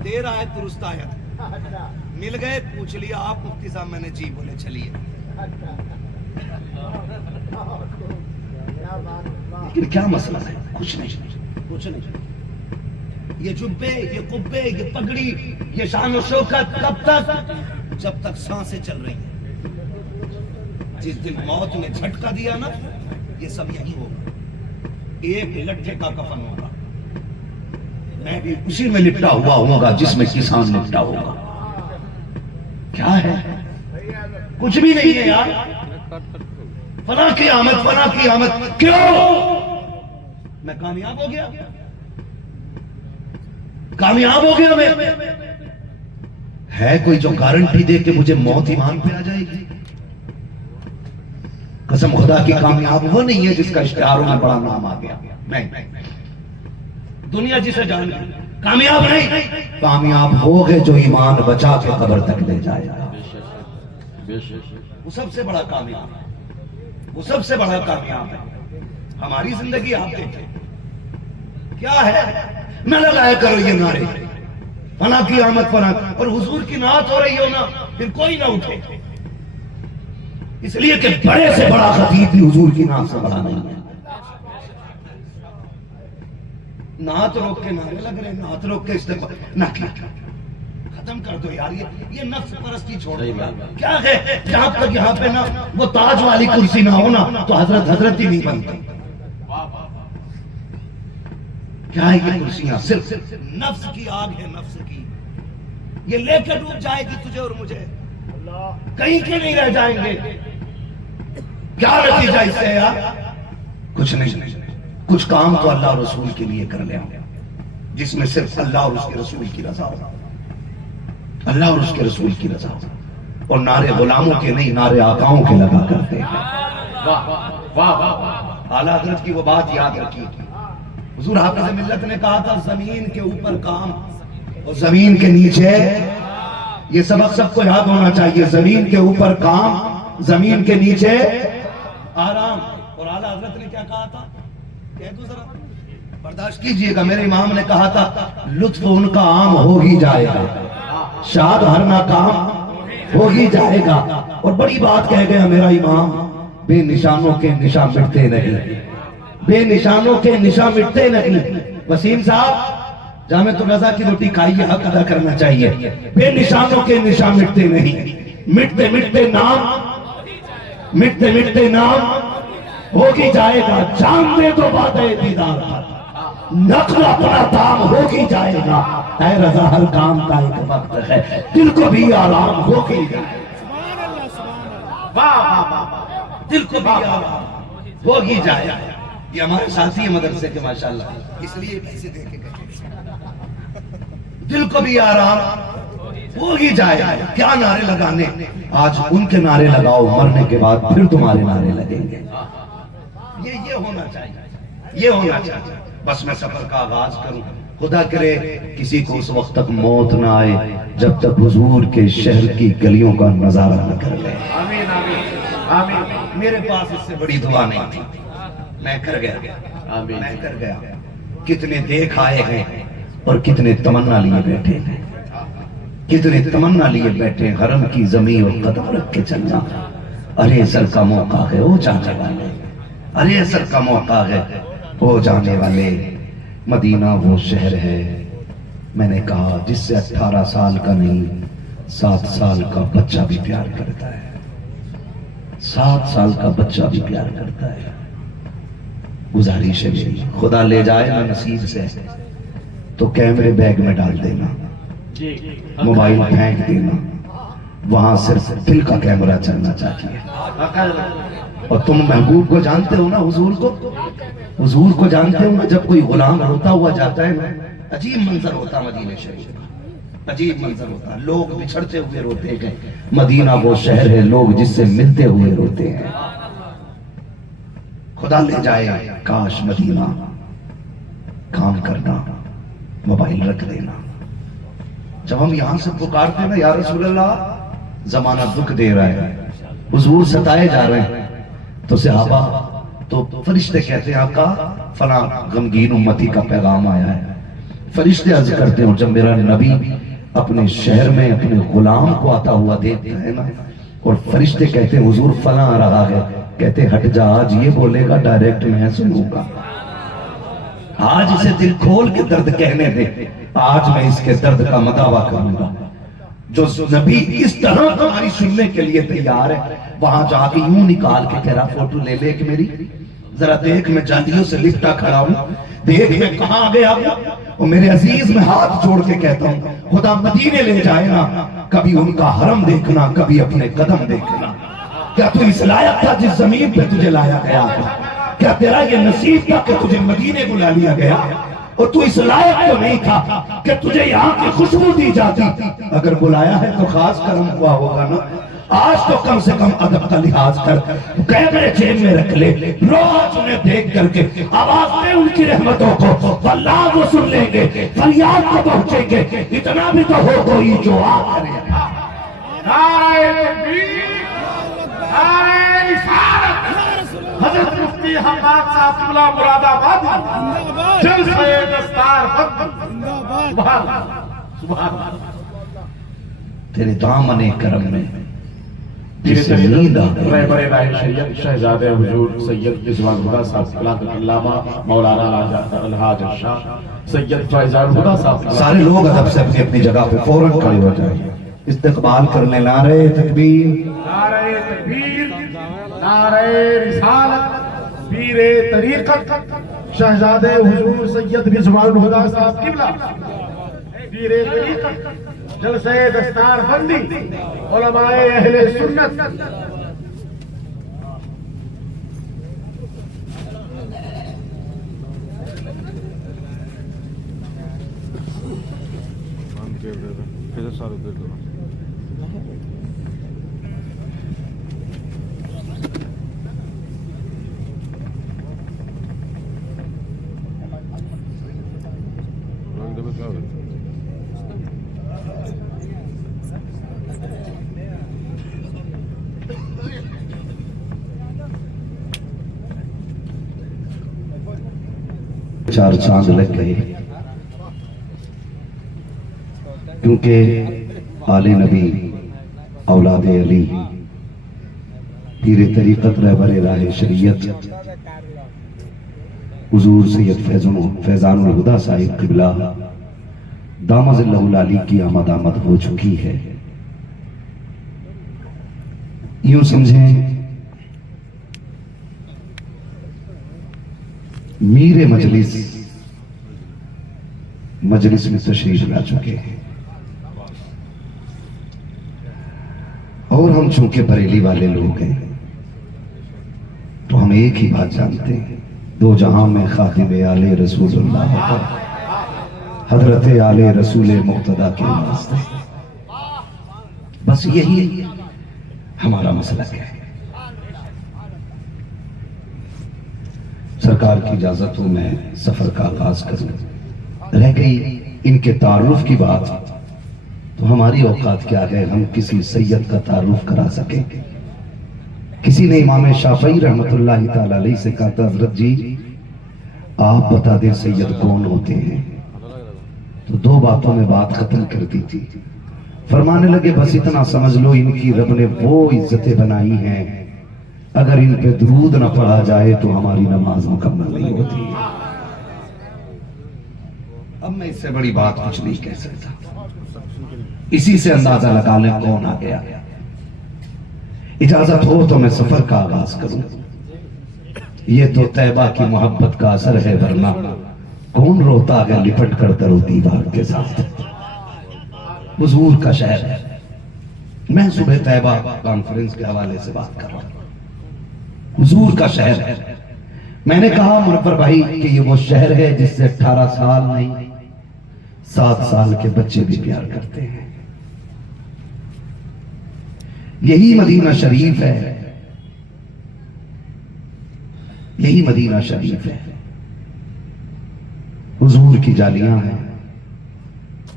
دیر آئے درست آیت مل گئے پوچھ لیا آپ مفتی صاحب میں نے جی بولے چلیے. لیکن کیا مسئلہ ہے؟ کچھ نہیں. یہ جبے یہ قبے یہ پگڑی یہ شان و شوکت کب تک؟ جب تک سانسیں چل رہی ہیں. جس دن موت نے جھٹکا دیا نا یہ سب یہی ہوگا. ایک لٹھے کا کفن ہوگا. میں بھی اسی میں لپٹا ہوا ہوں گا جس میں کسان لپٹا ہوگا. کیا ہے؟ کچھ بھی نہیں ہے یار. فلاں کی آمد کیوں؟ میں کامیاب ہو گیا میں. ہے کوئی جو گارنٹی دے کہ مجھے موت ایمان پہ آ جائے گی؟ قسم خدا کی کامیاب وہ نہیں ہے جس کا اشتہاروں میں بڑا نام آ گیا. میں دنیا جسے جان گئی کامیاب نہیں. کامیاب ہو گئے جو ایمان بچا کے قبر تک لے جائے گا. وہ سب سے بڑا کامیاب ہے. ہماری زندگی آپ دیکھیں کیا ہے. نہ لگایا کرو یہ نعرے فنا کی آمد فنا اور حضور کی نعت ہو رہی ہو نا پھر کوئی نہ اٹھے. اس لیے کہ بڑے سے بڑا خطیب بھی حضور کی نعت سے بڑا نہیں ہے. نعت روک کے نعرے لگ رہے نعت روک کے استقبال نہ ختم کر دو یار. یہ نفس پرستی چھوڑ دو یار. کیا ہے جہاں تک یہاں پہ نا وہ تاج والی کرسی نہ ہو نا تو حضرت ہی نہیں بنتی. کیا ہے یہ کرسیاں؟ صرف نفس کی آگ ہے. نفس کی یہ لے کے ڈوب جائے گی تجھے اور مجھے. کہیں کے نہیں رہ جائیں گے. کیا نتیجہ اس سے یار؟ کچھ نہیں. کچھ کام تو اللہ رسول کے لیے کر لیا جس میں صرف اللہ اور اس کے رسول کی رضا ہو. اللہ اور اس کے رسول کی رضا ہو. اور نعرے غلاموں کے نہیں نعرے آقاؤں کے لگا کرتے ہیں. اعلیٰ حضرت کی وہ بات یاد رکھیے. حضور حافظ ملت نے کہا تھا زمین کے اوپر کام اور زمین کے نیچے. یہ سبق سب کو یاد ہونا چاہیے. زمین کے اوپر کام زمین کے نیچے آرام. اور اعلیٰ حضرت نے کیا کہا تھا؟ کہہ دو ذرا برداشت کیجئے گا. میرے امام نے کہا تھا لطف ان کا عام ہو ہی جائے گا شاد ہر ناکام ہو ہی جائے گا. اور بڑی بات کہہ گیا میرا امام بے نشانوں کے نشان مٹتے نہیں، بے نشانوں کے نشان مٹتے نہیں۔ وسیم صاحب جامع الرضا کی روٹی کھائیے، حق ادا کرنا چاہیے۔ بے نشانوں کے نشان مٹتے نہیں، مٹتے مٹتے نام، مٹتے مٹتے نام ہو ہی جائے گا، جان دے تو وعدہ دیدار پر، نقل اپنا دام ہو ہی جائے گا۔ اے رضا ہر کام کا ایک وقت ہے، دل کو بھی آرام ہو ہی جائے گا، دل کو بھی آرام ہو ہی جائے گا۔ یہ ہمارے ساتھی ہیں مدرسے کے ماشاءاللہ، اس لیے پیسے دے کے گئے، دل کو بھی آرام ہو ہی جائے گا۔ کیا نعرے لگانے، آج ان کے نعرے لگاؤ، مرنے کے بعد پھر تمہارے نعرے لگیں گے۔ یہ ہونا چاہیے، یہ ہونا چاہیے۔ بس میں سفر کا آغاز کروں، خدا کرے کسی کو اس وقت تک موت نہ آئے جب تک حضور کے شہر کی گلیوں کا نظارہ نہ کر لے۔ آمین آمین آمین۔ میرے پاس اس سے بڑی دعا نہیں تھی، میں کر گیا، میں کر گیا۔ کتنے دیکھ آئے ہیں اور کتنے تمنا لیے بیٹھے ہیں، کتنے تمنا لیے بیٹھے ہیں، حرم کی زمین اور قدم رکھ کے چلنا۔ ارے اثر کا موقع ہے وہ جانے والے، ارے اثر کا موقع ہے وہ جانے والے۔ مدینہ وہ شہر ہے، میں نے کہا جس سے 18 سال کا نہیں 7 سال کا بچہ بھی پیار کرتا ہے، 7 سال کا بچہ بھی پیار کرتا ہے۔ گزارش ہے میری، خدا لے جائے نا نصیب سے تو کیمرے بیگ میں ڈال دینا، موبائل پھینک دینا، وہاں صرف دل کا کیمرہ چلنا چاہیے۔ اور تم محبوب کو جانتے ہو نا، حضور کو جانتے ہو نا، جب کوئی غلام روتا ہوا جاتا ہے نا، عجیب منظر ہوتا مدینہ شریف کا، عجیب منظر ہوتا، لوگ بچھڑتے ہوئے روتے ہیں۔ مدینہ وہ شہر ہے لوگ جس سے ملتے ہوئے روتے ہیں۔ خدا لے جائے، کاش مدینہ، کام کرنا، موبائل رکھ دینا۔ جب ہم یہاں سے پکارتے ہیں نا یا رسول اللہ، زمانہ دکھ دے رہا ہے، حضور ستائے جا رہے ہیں، تو صحابہ تو فرشتے کہتے ہیں آقا فلاں غمگین امتی کا پیغام آیا ہے۔ فرشتے عرض کرتے ہیں جب میرا نبی اپنے شہر میں اپنے غلام کو آتا ہوا دیکھتا ہے نا، اور فرشتے کہتے ہیں حضور فلاں آ رہا ہے، کہتے ہٹ جا، آج یہ بولے گا ڈائریکٹ میں سنوں گا، آج اسے دل کھول کے درد کہنے دے، آج میں اس کے درد کا مداوع کروں گا۔ جو نبی اس طرح تمہاری سننے کے لیے تیار ہے، وہاں جا کے یوں نکال کے کہہ رہا فوٹو لے لے کہ میری ذرا دیکھ، میں جاندیوں سے لپٹا کھڑا ہوں، دیکھ میں کہاں گیا ہوں، اور میرے عزیز میں ہاتھ جوڑ کے کہتا ہوں خدا مدینے لے جائے نا، کبھی ان کا حرم دیکھنا، کبھی اپنے قدم دیکھنا۔ کیا تو اس لائق تھا جس زمین پہ تجھے لایا گیا؟ کیا تیرا یہ نصیب تھا کہ تجھے مدینے بلا لیا گیا؟ اور تو اس لائق تو نہیں تھا کہ تجھے یہاں کی خوشبو دی جاتی؟ اگر بلایا ہے تو خاص کرم ہوا ہوگا نا، آج تو کم سے کم ادب کا لحاظ کر، کیمرے جیب میں رکھ لے، روز انہیں دیکھ کر کے آواز دے ان کی رحمتوں کو، واللہ وہ سن لیں گے، فریاد کو پہنچیں گے، اتنا بھی تو ہو کوئی جو آ کرے۔ نعرہ تکبیر، نعرہ رسالت، حضرت مفتی حماد صاحب قبلہ مراد آباد، جلسہ دستار بند، سبحان اللہ، سبحان اللہ۔ تیرے دامن کرم میں جس سے نیند آ گئی، رہبر راہ شریعت شہزادہ حضور سید رضوان الہدیٰ صاحب قلعہ علامہ مولانا الحاج شاہ سید فیضان الہدیٰ صاحب، سارے لوگ ادب سے اپنی اپنی جگہ پہ فوراً کھڑے ہو جائیں، استقبال کرنے نعرہ تکبیر، نعرہ تکبیر، نعرہ رسالت، پیر طریقت شہزادہ حضور سید رضوان الہدیٰ صاحب قبلہ، پیر طریقت، جلسہ دستار بندی، علماء اہل سنت، چار چاند لگ گئے، کیونکہ آل نبی اولاد علی پیر طریقت رہبر راہ شریعت حضور سید فیضان الہدا صاحب قبلہ دامت اللہ العالی کی آمد ہو چکی ہے. یوں سمجھیں میر مجلس میں تشریف لا چکے ہیں، اور ہم چونکہ بریلی والے لوگ ہیں تو ہم ایک ہی بات جانتے ہیں، دو جہاں میں خاتم آل رسول اللہ حضرت آل رسول مقتدی کے واسطے، بس یہی ہمارا مسلک ہے. سرکار کی اجازت ہو میں سفر کا آغاز کروں. رہ گئی ان کے تعارف کی بات تو ہماری اوقات کیا ہے ہم کسی سید کا تعارف کرا سکیں. کسی نے امام شافعی رحمت اللہ تعالی علیہ سے کہا تھا حضرت جی آپ بتا دیں سید کون ہوتے ہیں، تو دو باتوں میں بات ختم کر دی تھی. فرمانے لگے بس اتنا سمجھ لو ان کی رب نے وہ عزتیں بنائی ہیں اگر ان پہ درود نہ پڑھا جائے تو ہماری نماز مکمل نہیں ہوتی. اب میں اس سے بڑی بات کچھ نہیں کہہ سکتا، اسی سے اندازہ لگا لیں کون آ گیا. اجازت ہو تو میں سفر کا آغاز کروں. یہ تو طیبہ کی محبت کا اثر ہے، ورنہ کون روتا ہے لپٹ کر در و دیوار کے ساتھ. حضور کا شہر ہے. میں صبح طیبہ کانفرنس کے حوالے سے بات کر رہا ہوں. حضور کا شہر ہے. میں نے کہا منور بھائی کہ یہ وہ شہر ہے جس سے 18 سال نہیں 7 سال کے بچے بھی پیار کرتے ہیں. یہی مدینہ شریف ہے، یہی مدینہ شریف ہے. حضور کی جالیاں ہیں.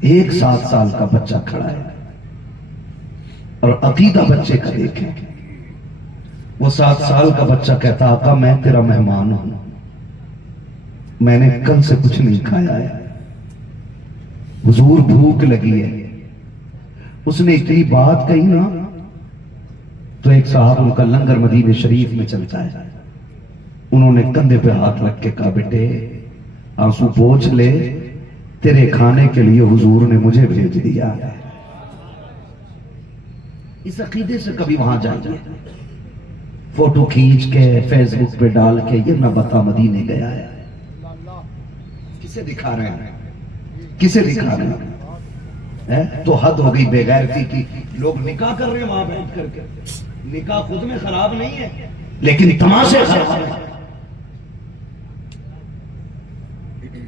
ایک 7 سال کا بچہ کھڑا ہے اور عقیدہ بچے کا دیکھیں. وہ 7 سال کا بچہ کہتا آقا میں تیرا مہمان ہوں، میں نے کل سے کچھ نہیں کھایا ہے، حضور بھوک لگی ہے. اس نے اتنی بات کہی نا تو ایک صاحب ان کا لنگر مدینہ شریف میں چلتا ہے، انہوں نے کندھے پہ ہاتھ رکھ کے کہا بیٹے آنسو پوچھ لے، تیرے کھانے کے لیے حضور نے مجھے بھیج دیا ہے. اس عقیدے سے کبھی وہاں جائیے، فوٹو کھینچ کے فیس بک پہ ڈال کے یہ نہ بتا مدینے گیا ہے. کسے دکھا رہے ہیں، کسے دکھا رہے ہیں؟ تو حد ہو گئی بے غیرتی کی. لوگ نکاح کر رہے ہیں وہاں بیٹھ کر کے. نکاح خود میں خراب نہیں ہے لیکن تماشے خراب ہیں.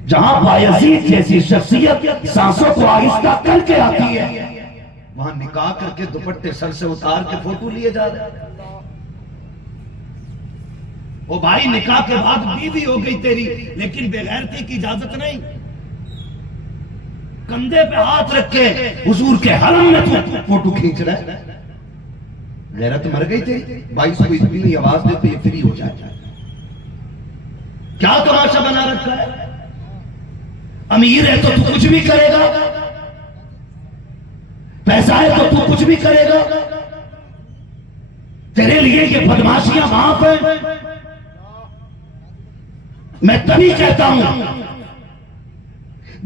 جہاں بایزید جیسی شخصیت سانسوں کو آہستہ کر کے آتی ہے، وہاں نکاح کر کے دوپٹے سر سے اتار کے فوٹو لیے جا رہے ہیں. وہ بھائی نکاح کے بعد بیوی ہو گئی تیری لیکن بے غیرتی کی اجازت نہیں. کندھے پہ ہاتھ رکھ کے حضور کے حرم میں تو فوٹو کھینچ رہا ہے. غیرت مر گئی تھی. بھائی کو اتنی آواز دے تو یہ فری ہو جائے. کیا تماشا بنا رکھا ہے؟ امیر ہے تو تو کچھ بھی کرے گا، پیسہ ہے تو تو کچھ بھی کرے گا. تیرے لیے یہ بدماشیاں معاف ہیں. میں تبھی کہتا ہوں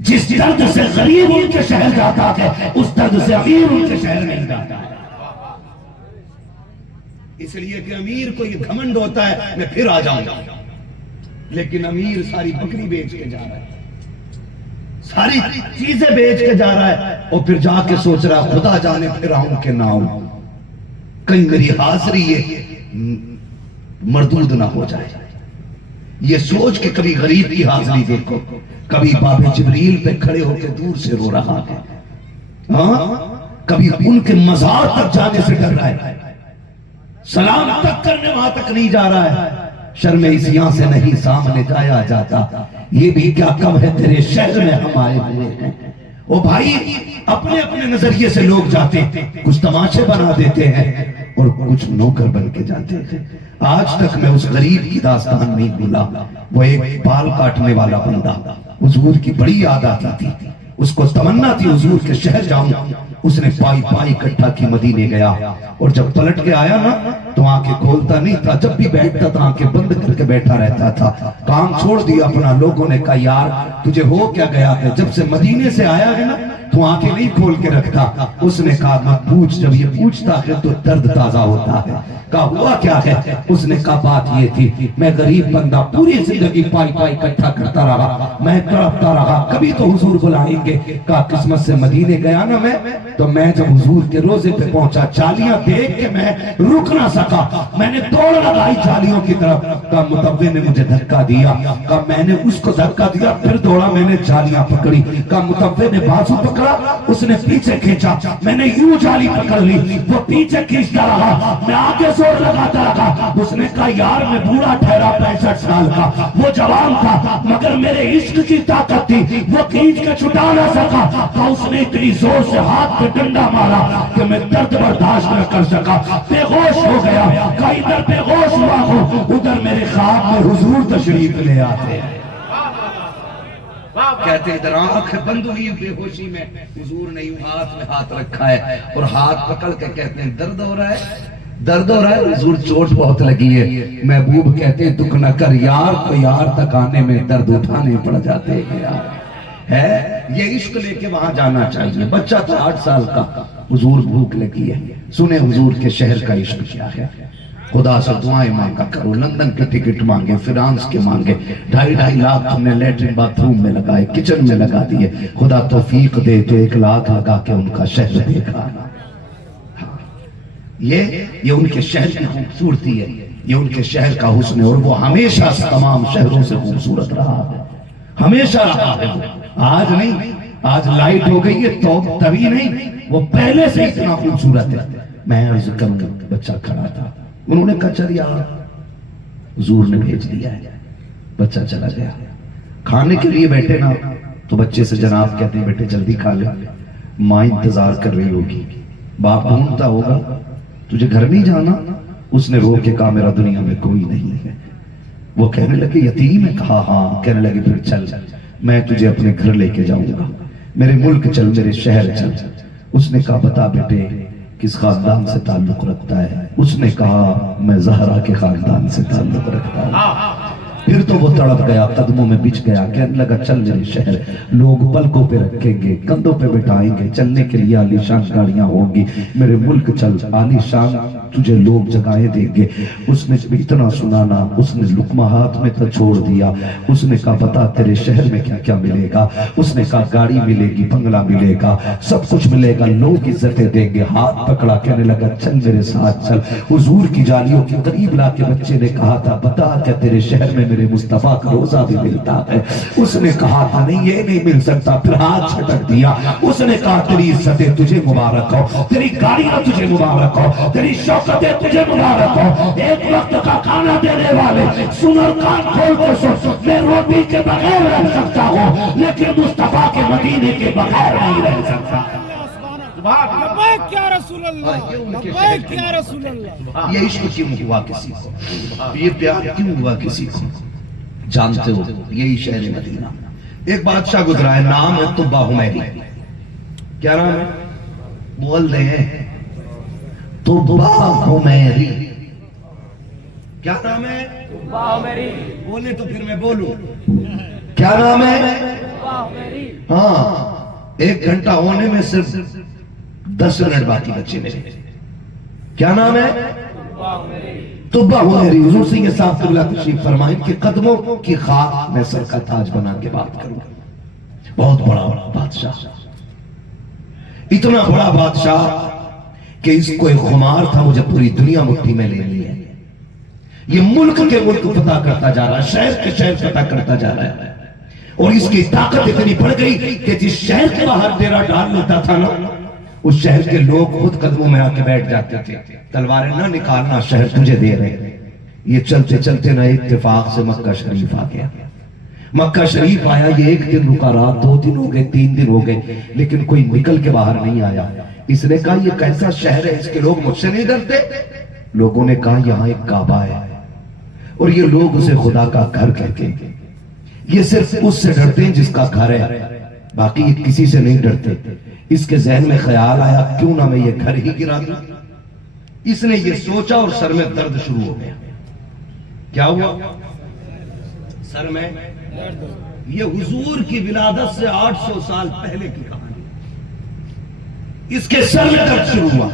جس درد سے غریب ان کے شہر جاتا ہے اس درد سے امیر ان کے شہر نہیں جاتا. اس لیے کہ امیر کو یہ گھمنڈ ہوتا ہے میں پھر آ جاؤں گا، لیکن امیر ساری بکری بیچ کے جا رہا ہے، ساری چیزیں بیچ کے جا رہا ہے اور پھر جا کے سوچ رہا خدا جانے پھر آؤں کہ نہ آؤں، کہیں میری حاضری یہ مردود نہ ہو جائے. یہ سوچ کے کبھی غریب کی حاضری دیکھو، کبھی باب جبریل پہ کھڑے ہو کے دور سے رو رہا ہے، کبھی ان کے مزار تک جانے سے ڈر رہا ہے، سلام تک کرنے وہاں تک نہیں جا رہا ہے. شرم عیسیاں سے نہیں سامنے جایا جاتا، یہ بھی کیا کم ہے تیرے شہر میں ہم آئے ہوئے ہیں. او بھائی اپنے اپنے نظریے سے لوگ جاتے ہیں، کچھ تماشے بنا دیتے ہیں اور کچھ نوکر بن کے جاتے ہیں. آج تک میں اس غریب کی داستان نہیں بھولا. وہ ایک بال کاٹنے والا بندہ حضور کی بڑی یاد آتی تھی. اس کو تمنا تھی حضور کے شہر جاؤں. اس نے پائی پائی اکٹھا کی مدینے گیا, اور جب پلٹ کے آیا نا تو آنکھیں کھولتا نہیں تھا, جب بھی بیٹھتا تھا آنکھیں بند کر کے بیٹھا رہتا تھا. کام چھوڑ دیا اپنا. لوگوں نے کہا یار تجھے ہو کیا گیا ہے, جب سے مدینے سے آیا ہے نا تو آنکھیں نہیں کھول کے رکھتا. اس نے کہا مت پوچھ, جب یہ پوچھتا ہے تو درد تازہ ہوتا ہے. کہا ہوا کیا ہے؟ اس نے کہا بات یہ تھی میں غریب بندہ پوری زندگی پائی پائی اکٹھا کرتا رہا, میں تڑپتا رہا, کبھی تو حضور بلائیں گے. کہا قسمت سے مدینے گیا نا میں, تو میں جب حضور کے روزے پہ پہنچا جالیاں دیکھ کے میں رک نہ سکا, میں نے دوڑ لگائی جالیوں کی طرف. کہا متوے نے مجھے دھکا دیا. کہا میں نے اس کو دھکا دیا, پھر دوڑا, میں نے جالیاں پکڑی. کہا متوے نے بازو پکڑا, اس نے پیچھے کھینچا, میں نے یوں جالی پکڑ لی, وہ پیچھے کھینچتا رہا, میں آگے زور لگاتا رہا. اس نے کہا یار میں بوڑھا ٹھہرا 65 سال کا, وہ جوان تھا, مگر میرے عشق کی طاقت تھی, وہ کھینچ کے چھٹا نہ سکا. کہا اس نے اتنی زور سے ہاتھ پہ ڈنڈا مارا کہ میں درد برداشت نہ کر سکا, بے ہوش ہو گیا. کہا ادھر بے ہوش ہوا ہوں, ادھر میرے خواب میں حضور تشریف لے آتے ہیں. کہتے ادھر آنکھ بند ہوئی بے ہوشی میں, حضور نے یوں ہاتھ میں ہاتھ رکھا ہے اور ہاتھ پکڑ کے کہتے ہیں درد ہو رہا ہے, درد ہو رہا ہے. حضور چوٹ بہت لگی ہے. محبوب کہتے ہیں دکھ نہ کر یار, تو یار تک آنے میں درد اٹھانے پڑ جاتے ہیں یار. ہے یہ عشق لے کے وہاں جانا چاہیے. بچہ تھا 8 سال کا, حضور بھوک لگی ہے, سنیں حضور کے شہر کا عشق کیا ہے. خدا سے دعائیں مانگا کرو, لندن کے ٹکٹ مانگے, فرانس کے مانگے, 2.5 لاکھ تم نے لیٹرین باتھ روم میں لگائے, کچن میں لگا دیے. خدا توفیق دے تو 1 لاکھ لگا کے ان کا شہر دیکھا. یہ ان کے شہر کی خوبصورتی ہے, یہ ان کے شہر کا حسن ہے, اور وہ ہمیشہ تمام شہروں سے خوبصورت رہا ہے, ہمیشہ رہا ہے. آج نہیں, آج لائٹ ہو گئی ہے تو تبھی نہیں, وہ پہلے سے اتنا خوبصورت ہے. میں عرض کروں بچہ کھڑا تھا, انہوں نے کہا چل یار حضور نے بھیج دیا ہے. بچہ چلا گیا. کھانے کے لیے بیٹھے نا تو بچے سے جناب کہتے ہیں بیٹے جلدی کھا لے, ماں انتظار کر رہی ہوگی, باپ ڈھونڈتا ہوگا تجھے گھر نہیں جانا. اس نے رو کے کہا میرا دنیا میں کوئی نہیں ہے. وہ کہنے لگے یتیم ہے. کہا ہاں. کہنے لگے پھر چل میں تجھے اپنے گھر لے کے جاؤں گا, میرے ملک چل, میرے شہر چل. اس نے کہا بتا بیٹے کس خاندان سے تعلق رکھتا ہے. اس نے کہا میں زہرا کے خاندان سے تعلق رکھتا ہوں. پھر تو وہ تڑپ گیا, قدموں میں بچ گیا, کہنے لگا چل میرے شہر, لوگ پلکوں پہ رکھیں گے, کندھوں پہ بٹھائیں گے, چلنے کے لیے عالی شان گاڑیاں ہوں گی, میرے ملک چل, عالی شان تجھے لوگ جگہیں دیں گے. اس نے جب اتنا سنانا اس نے لقمہ ہاتھ میں تو چھوڑ دیا. اس نے کہا بتا تیرے شہر میں کیا کیا ملے گا. اس نے کہا گاڑی ملے گی, بنگلہ ملے گا, سب کچھ ملے گا, لوگ عزتیں دیں گے. ہاتھ پکڑا, کہنے لگا چل میرے ساتھ چل. حضور کی جالیوں کے قریب لا کے بچے نے کہا تھا بتا کہ تیرے شہر میں میرے مصطفیٰ کا روزہ بھی ملتا ہے. اس نے کہا تھا نہیں یہ نہیں مل سکتا, پھر ہاتھ چھٹک دیا. اس نے کہا تیری عزتیں تجھے مبارک ہو, تیری گاڑیاں تجھے مبارک ہو, تیری شوکتیں تجھے مبارک ہو. ایک وقت کا کھانا دینے والے سنر کان کھول کے سن, میں روٹی کے بغیر رہ سکتا ہوں لیکن مصطفیٰ کے مدینے کے بغیر نہیں رہ سکتا. لبیک یا رسول اللہ, لبیک یا رسول اللہ. یہ عشق کیوں ہوا کسی کو, یہ پیار کیوں ہوا کسی کو, جانتے ہو یہی شہر مدینہ. ایک بادشاہ گزرا ہے, نام ہے طبہ حمیری. کیا نام ہے بول دے ہیں, طبہ حمیری. کیا نام ہے طبہ حمیری, بولے تو پھر میں بولوں. کیا نام ہے طبہ حمیری. ہاں 1 گھنٹہ ہونے میں صرف 10 منٹ باقی بچے میرے. کیا نام ہے طبہ حمیری. حضور سے یہ صاحب قبلہ تشریف فرمائیں کہ قدموں کی خاک میں سر کا تاج بنا کے بات کروں. بہت بڑا بادشاہ, اتنا بڑا بادشاہ کہ اس کو ایک خمار تھا مجھے پوری دنیا مٹھی میں لینی ہے. یہ ملک کے ملک فتح کرتا جا رہا ہے, شہر کے شہر فتح کرتا جا رہا ہے, اور اس کی طاقت اتنی بڑھ گئی کہ جس شہر کے باہر ڈیرا ڈال لیتا تھا نا اس شہر کے لوگ خود قدموں میں آ کے بیٹھ جاتے تھے. تلواریں نہ نکالنا, شہر تجھے دے رہے. یہ چلتے چلتے نہ اتفاق سے مکہ شریف آ گیا. مکہ شریف آیا, یہ 1 دن رکا, رات 2 دن ہو گئے, 3 دن ہو گئے, لیکن کوئی نکل کے باہر نہیں آیا. اس نے کہا یہ کیسا شہر ہے, اس کے لوگ مجھ سے نہیں ڈرتے. لوگوں نے کہا یہاں ایک کعبہ ہے اور یہ لوگ اسے خدا کا گھر کہتے ہیں. یہ صرف اس سے ڈرتے ہیں جس کا گھر ہے. باقی یہ کسی سے نہیں ڈرتے. اس کے ذہن میں خیال آیا کیوں نہ میں یہ گھر ہی گرا دوں. اس نے یہ سوچا اور سر میں درد شروع ہو گیا. کیا ہوا؟ سر میں یہ حضور کی ولادت سے 800 سال پہلے کی کہانی. اس کے سر میں درد شروع ہوا.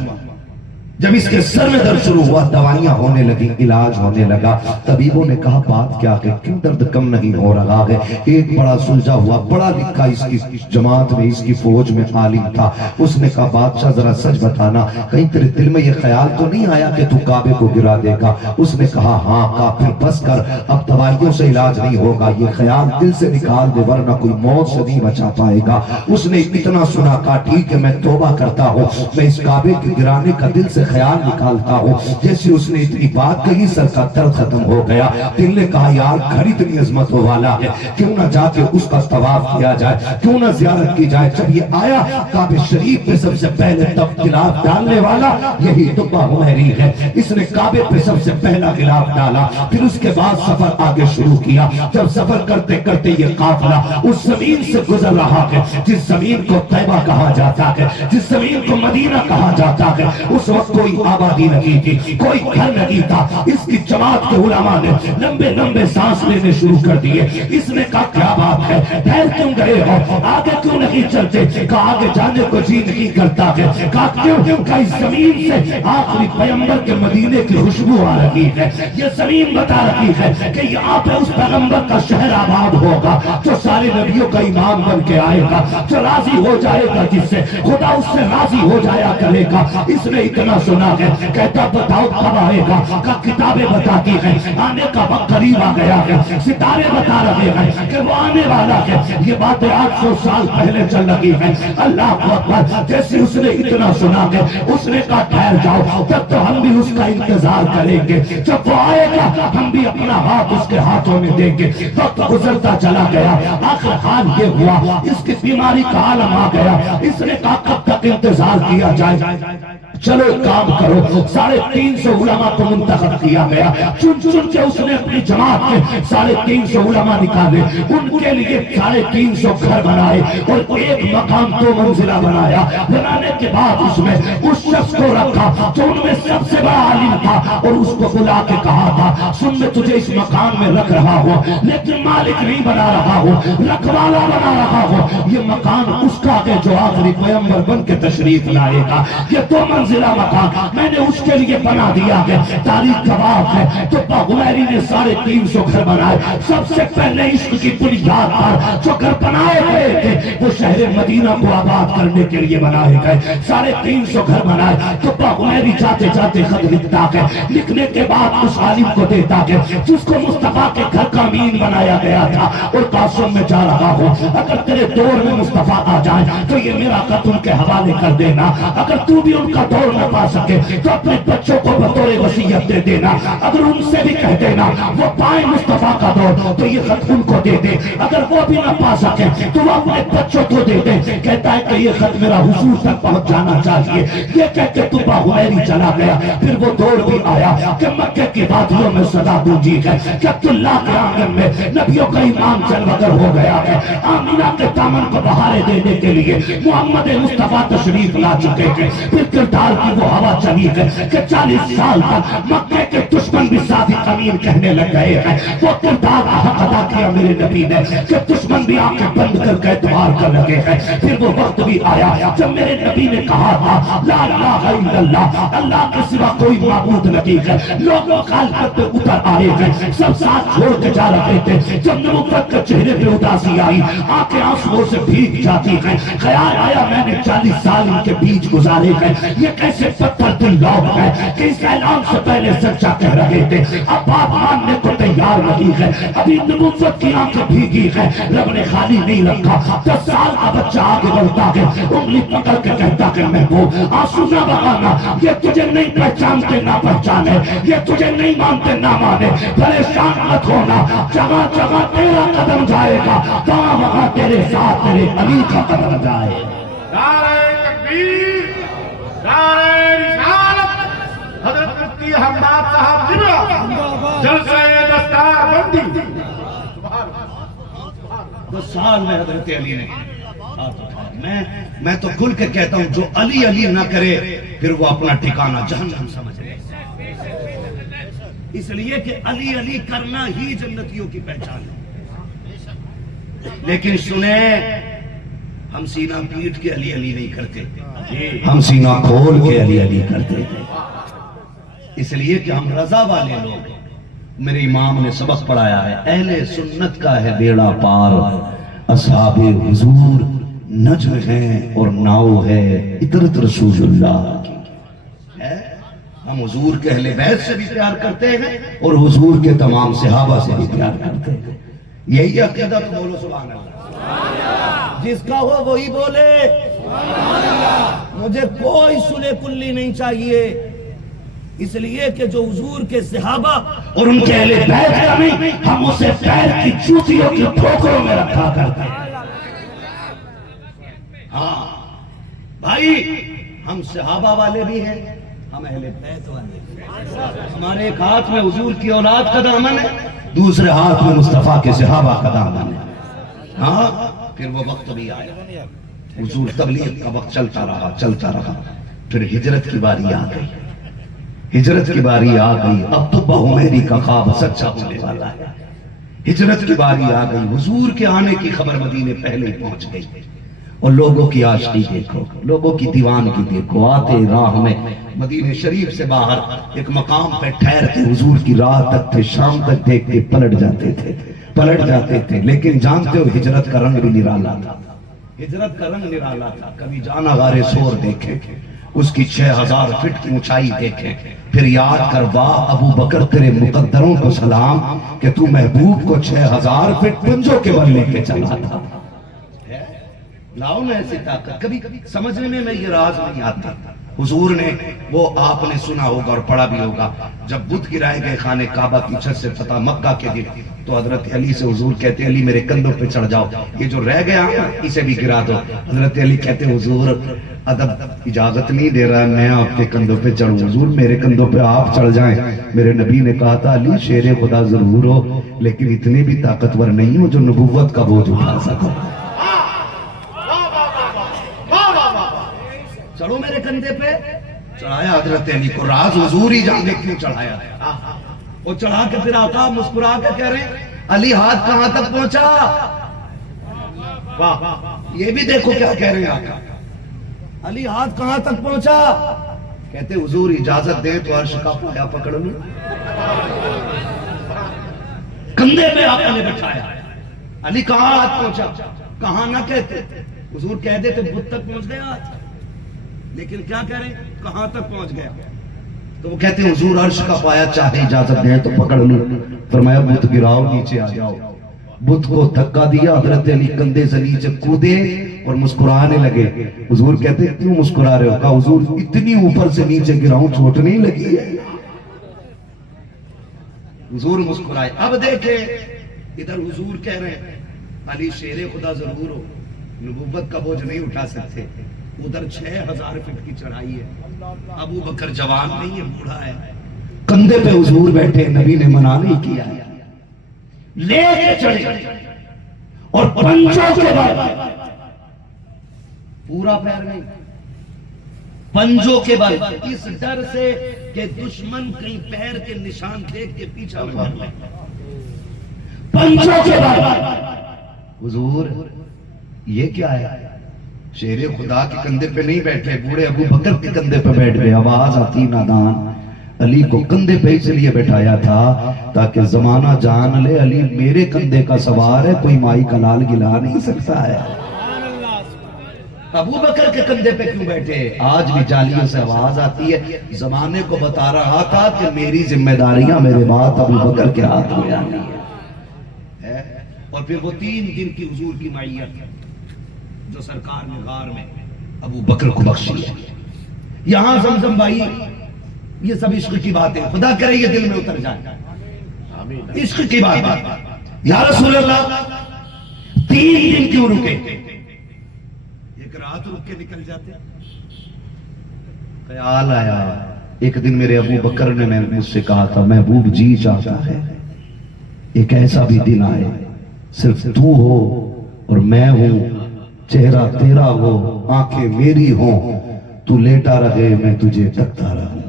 جب اس کے سر میں درد شروع ہوا دوائیاں ہونے لگی، علاج ہونے لگا. طبیبوں نے کہا بات کیا ہے، کیوں درد کم نہیں ہو رہا ہے؟ ایک بڑا سلجھا ہوا پڑھا لکھا اس کی جماعت میں اس کی فوج میں عالم تھا. اس نے کہا بادشاہ ذرا سچ بتانا، کہیں تیرے دل میں یہ خیال تو نہیں آیا کہ تو کعبے کو گرا دے گا؟ اس نے کہا ہاں. کہا پھر بس کر، اب دوائیوں سے علاج نہیں ہوگا، یہ خیال دل سے نکال دے ورنہ کوئی موت سے نہیں بچا پائے گا. اس نے اتنا سنا، کہا ٹھیک ہے میں توبہ کرتا ہوں، میں اس کعبے کے گرانے کا دل سے خیال نکالتا ہوں. جیسے اس نے اتنی بات کہی سر کا درد ختم ہو گیا. دل نے کہا یار گھر اتنی عظمت والا ہے، کیوں نہ جا کے اس کا طواف کیا جائے، کیوں نہ زیارت کی جائے. جب یہ آیا کعبہ شریف پہ سب سے پہلے غلاف ڈالنے والا یہی تقویٰ حمیری ہے. اس نے کعبے پہ سب سے پہلا غلاف ڈالا. پھر اس کے بعد سفر آگے شروع کیا. جب سفر کرتے کرتے یہ قافلہ اس زمین سے گزر رہا ہے جس زمین کو طیبہ کہا جاتا ہے، جس زمین کو مدینہ کہا جاتا ہے. اس وقت کوئی آبادی نہیں تھی، کوئی گھر نہیں تھا. اس کی جماعت کے علماء نے لمبے لمبے سانس لینے شروع کر دیے. اس نے کہا کیا بات ہے، ٹھہر کیوں گئے ہو، آگے کیوں نہیں چلتے؟ کہا آگے جانے کو جی نہیں کرتا ہے. کہا کیوں؟ کہ اس زمین سے آخری پیغمبر کے مدینے کی خوشبو آ رہی ہے. یہ زمین بتا رہی ہے کہ یہاں پہ اس پیغمبر کا شہر آباد ہوگا جو سارے نبیوں کا امام بن کے آئے گا، جو راضی ہو جائے گا، جس سے خدا اس سے راضی ہو جایا کرے گا. اس نے اتنا سنا ہے، کہتا بتاؤ کب آئے گا؟ کہ کتابیں بتاتی ہیں آنے کا وقت قریب آ گیا ہے، ستارے بتا رہے ہیں کہ وہ آنے والا ہے. یہ باتیں 800 سال پہلے چل رہی ہیں. اللہ اکبر. جیسے اس نے اتنا سنا ہے اس نے کہا ٹھہر جاؤ، تب تو ہم بھی اس کا انتظار کریں گے. جب وہ آئے گا ہم بھی اپنا ہاتھ اس کے ہاتھوں میں دیں گے. وقت گزرتا چلا گیا. آخر حال یہ ہوا اس کی بیماری کا عالم آ گیا. اس نے کہا کب تک انتظار کیا جائے؟ چلو کام کرو. 350 علماء کو منتخب کیا گیا. چن چن کے اس نے اپنی جماعت کے 350 علماء نکالے. ان کے لیے 350 گھر بنائے اور ایک مقام 2 منزلہ بنایا. بنانے کے بعد اس میں اس شخص کو رکھا جو ان میں سب سے بڑا عالم تھا اور اس کو بلا کے کہا تھا سن میں تجھے اس مقام میں رکھ رہا ہوں لیکن مالک نہیں بنا رہا ہوں، رکھوالا بنا رہا ہوں. یہ مکان اس کا ہے جو آخری پیغمبر بن کے تشریف لائے گا. یہ 2 منزلہ مکان میں نے اس کے لیے بنا دیا ہے. تاریخ گواہ ہے تو حمیری نے 350 گھر بنائے. سب سے پہلے عشق کی بنیاد پر جو گھر بنائے گئے تھے وہ شہر مدینہ کو آباد کرنے کے لیے بنائے گئے. 350 گھر بنائے. تو حمیری جاتے جاتے خط لکھتا ہے. لکھنے کے بعد اس عالم کو دیتا ہے جس کو مصطفیٰ کے گھر کا امین بنایا گیا تھا. اور قاسم میں جا رہا ہوں، اگر تیرے دور میں مصطفیٰ آ جائیں تو یہ میرا خط ان کے حوالے کر دینا. اگر تو بھی ان کا دور نہ پا سکے تو اپنے بچوں کو بطور وصیت دے دینا. اگر ان سے بھی کہہ دینا وہ پائیں مصطفیٰ کا دور تو یہ خط ان کو دے دے. اگر وہ بھی نہ پا سکے تو وہ اپنے بچوں کو دے دے. کہتا ہے کہ یہ خط میرا حضور تک پہنچ جانا چاہیے. یہ کہہ کے تو حمیری چلا گیا. پھر وہ دور بھی آیا کہ مکے کی وادیوں میں صدا گونجی ہے کہ عبداللہ کے آنگن میں نبیوں کا امام جلوگر ہو گیا ہے. آمینہ کے دامن کو بہارے دینے کے لیے محمد مصطفیٰ تشریف لا چکے ہیں. پھر کردار کی وہ ہوا چلی ہے کہ 40 سال تک مکے کے دشمن بھی صادق امین کہنے لگ گئے ہیں. وہ کردار حق ادا کیا میرے نبی نے کہ دشمن بھی آنکھیں بند کر کے اعتبار کر لگے ہیں. پھر وہ وقت بھی آیا جب میرے نبی نے کہا تھا لا الہ الا اللہ، اللہ کے سوا کوئی معبود نہیں ہے. لوگ مخالفت پہ اتر آئے ہیں، سب ساتھ چھوڑ کے جا رہے تھے. جب نبوت کے چہرے پہ اداسی آئی آنکھیں آنسوؤں سے بھیگ جاتی ہیں. خیال آیا میں نے 40 سال ان کے بیچ گزارے ہیں، یہ کیسے پتھر دل لوگ ہیں کہ اس اعلان سے پہلے سچا کہہ رہے تھے. اب بات ماننے کو تیار نہیں ہے، ابھی نبوت کی آنکھیں بھیگی ہیں. رب نے خالی نہیں رکھا. 10 سال کا بچہ آگے بڑھتا ہے، انگلی پکڑ کے کہتا کہ محبوب آنسو نہ بہانا، یہ تجھے نہیں پہچانتے نہ پہچانے، یہ تجھے نہیں مانتے نہ مانے. پریشان مت ہونا، جگہ جگہ تیرا قدم جائے گا، وہاں وہاں تیرے ساتھ تیرے علی کا قدم جائے. نعرہ تکبیر، نعرہ رسالت. حضرت مفتی حماد صاحب قبلہ جلسہ دستار بندی. 10 سال میں حضرت علی نے ہاتھ اٹھائے۔ میں تو کھل کے کہتا ہوں جو علی علی نہ کرے پھر وہ اپنا ٹھکانہ جہنم سمجھ لے، اس لیے کہ علی علی کرنا ہی جنتیوں کی پہچان ہے۔ لیکن سنیں، ہم سینہ پیٹ کے علی علی نہیں کرتے، ہم سینہ کھول کے علی علی کرتے ہیں، اس لیے کہ ہم رضا والے لوگ۔ میرے امام نے سبق پڑھایا ہے، اہل سنت کا ہے بیڑا پار، اصحاب حضور نجم ہیں اور ناؤ ہے اطرت رسول اللہ کی۔ ہم حضور کے اہل بیت سے بھی پیار کرتے ہیں اور حضور کے تمام صحابہ سے بھی پیار کرتے ہیں، یہی عقیدہ تو بولو سبحان اللہ، جس کا ہو وہی بولے مجھے کوئی سلے کلی نہیں چاہیے، اس لیے کہ جو حضور کے صحابہ اور ان کے اہل بیت کا نہیں، ہم اسے پیر کی جوتیوں کی ٹھوکروں میں رکھا کرتے ہیں۔ ہاں بھائی، ہم صحابہ والے بھی ہیں، ہم اہل بیت والے بھی ہیں۔ ہمارے ایک ہاتھ میں حضور کی اولاد کا دامن ہے، دوسرے ہاتھ میں مصطفیٰ کے صحابہ کا دامن ہے۔ ہاں پھر وہ وقت بھی آیا، حضور تبلیغ کا وقت چلتا رہا، پھر ہجرت کی باری آ گئی، ہجرت کی باری آ گئی، اب تو بہمیری کا خواب سچا ہونے والا ہے۔ ہجرت کی باری آ گئی، حضور کے آنے کی خبر مدینے پہلے ہی پہنچ گئی، اور لوگوں کی عاشقی دیکھو، لوگوں کی دیوانگی دیکھو، آتے راہ میں مدینے شریف سے باہر ایک مقام پہ ٹھہرتے، حضور کی رات تک تھے، شام تک دیکھ کے پلٹ جاتے تھے، لیکن جانتے ہو ہجرت کا رنگ بھی نرالا تھا، ہجرت کا رنگ نرالا تھا۔ کبھی جانا غار سور دیکھے، اس کی 6000 فٹ کی اونچائی دیکھیں، پھر یاد کر واہ ابو بکر تیرے مقدروں کو سلام کہ تو محبوب کو 6000 فٹ پنجوں کے بل لے کے چلا تھا۔ لاؤ نا ایسی طاقت، کبھی سمجھنے میں یہ راز نہیں آتا۔ حضور نے، وہ آپ نے سنا ہوگا اور پڑھا بھی ہوگا، جب بت گرائے گئے خانہ کعبہ کی چھت سے فتح مکہ کے دن، تو حضرت علی سے حضور کہتے علی میرے کندھوں پہ چڑھ جاؤ، یہ جو رہ گیا اسے بھی گرا دو۔ حضرت علی کہتے حضور ادب اجازت نہیں دے رہا ہے میں آپ کے کندھوں پہ چڑھوں، حضور میرے کندھوں پہ آپ چڑھ جائیں۔ میرے نبی نے کہا تھا علی شیر خدا ضرور ہو لیکن اتنے بھی طاقتور نہیں ہو جو نبوت کا بوجھ اٹھا سکو، چڑھو میرے کندھے پہ۔ چڑھایا حضرت علی کو، راز حضور ہی جانے کیوں چڑھایا، وہ چڑھا کے پھر آقا مسکرا کے کہہ رہے ہیں علی ہاتھ کہاں تک پہنچا، یہ بھی دیکھو کیا کہہ رہے ہیں آقا، علی ہاتھ کہاں تک پہنچا، کہتے حضور اجازت دے تو عرش کا پایا پکڑ لوں، کندھے پہ آقا نے بٹھایا۔ علی کہاں ہاتھ پہنچا، کہاں نہ کہتے، حضور کہہ دیتے بت تک پہنچ گیا ہاتھ، لیکن کیا کہہ رہے ہیں کہاں تک پہنچ گیا، تو وہ کہتے ہیں حضور عرش کا پایا چاہے اجازت دیں تو پکڑ لوں۔ فرمایا بت گراؤ نیچے آ جاؤ، بت کو دھکا دیا، حضرت علی کندھے سے نیچے کودے اور مسکرانے لگے۔ حضور کہتے ہیں کیوں مسکرا رہے ہو، کہا حضور اتنی اوپر سے نیچے گراؤں چوٹ نہیں لگی ہے، حضور مسکرائے۔ اب دیکھیں ادھر حضور کہہ رہے ہیں علی شیر خدا ضرور ہو، نبوت کا بوجھ نہیں اٹھا سکتے، ادھر 6000 فٹ کی چڑھائی ہے، ابو بکر جوان نہیں ہے بوڑھا ہے، کندھے پہ حضور بیٹھے، نبی نے منع نہیں کیا، لے کے چڑھے اور پنجوں کے بل، پورا پیر نہیں، پنجوں کے بل، اس ڈر سے کہ دشمن کہیں پیر کے نشان دیکھ کے پیچھا نہ کر لے، پنجوں کے بل۔ حضور یہ کیا ہے، شیر خدا کے کندھے پہ نہیں بیٹھے، بوڑھے ابو بکر کے کندھے پہ بیٹھ گئے، آواز آتی نادان، علی کو کندھے پہ اس لیے بٹھایا تھا تاکہ زمانہ جان لے علی میرے کندھے کا سوار ہے، کوئی مائی کا لال گلا نہیں سکتا ہے۔ ابو بکر کے کندھے پہ کیوں بیٹھے، آج بھی جالیوں سے آواز آتی ہے، زمانے کو بتا رہا تھا کہ میری ذمہ داریاں میرے بعد ابو بکر کے ہاتھ میں آنی ہے۔ اور پھر وہ 3 دن کی حضور کی معیت جو سرکار نے غار میں ابو بکر کو بخشی ہے۔ یہاں زمزم بھائی یہ سب عشق کی باتیں، خدا کرے یہ دل میں اتر جائے، عشق کی بات۔ یا رسول اللہ 3 دن کیوں رکے، ایک رات رک کے نکل جاتے۔ خیال آیا ایک دن میرے ابو بکر نے مجھ سے کہا تھا محبوب جی چاہتا ہے ایک ایسا بھی دن آئے صرف تو ہو اور میں ہوں چہرہ تیرا ہو آنکھیں میری ہوں تو لیٹا رہے میں تجھے تکتا رہوں.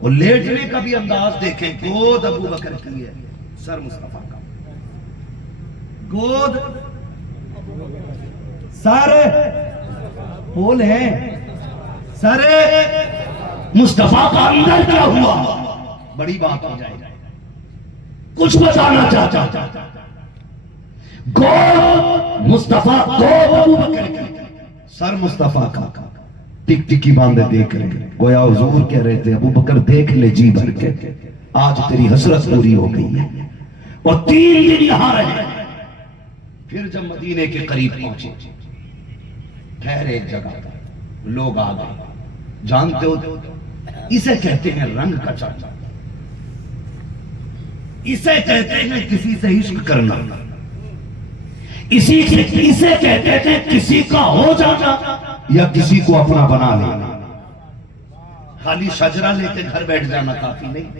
اور لیٹنے کا بھی انداز دیکھیں. گود ابو بکر کی ہے, سر مصطفیٰ کا. گود سر پھول ہے, سر مصطفیٰ کا اندر کیا ہوا؟ بڑی بات ہو جائے گا. کچھ بتانا چاہتا. گود مصطفیٰ, گود ابو بکر کی, سر مصطفیٰ کا. ٹک ٹکی باندھے دیکھ رہے, گویا حضور کہہ رہے تھے ابو بکر دیکھ لے جی بھر کے, آج تیری حسرت پوری ہو گئی ہے. اور 3 دن یہاں رہے. پھر جب مدینے کے قریب پہنچے, ٹھہرے ایک جگہ پر, لوگ آ گئے. جانتے ہو اسے کہتے ہیں رنگ کا چرچا, اسے کہتے ہیں کسی سے عشق کرنا, اسے کہتے تھے کسی کا ہو جانا یا کسی کو اپنا بنا لینا. خالی شجرہ لے کے گھر بیٹھ جانا کافی نہیں,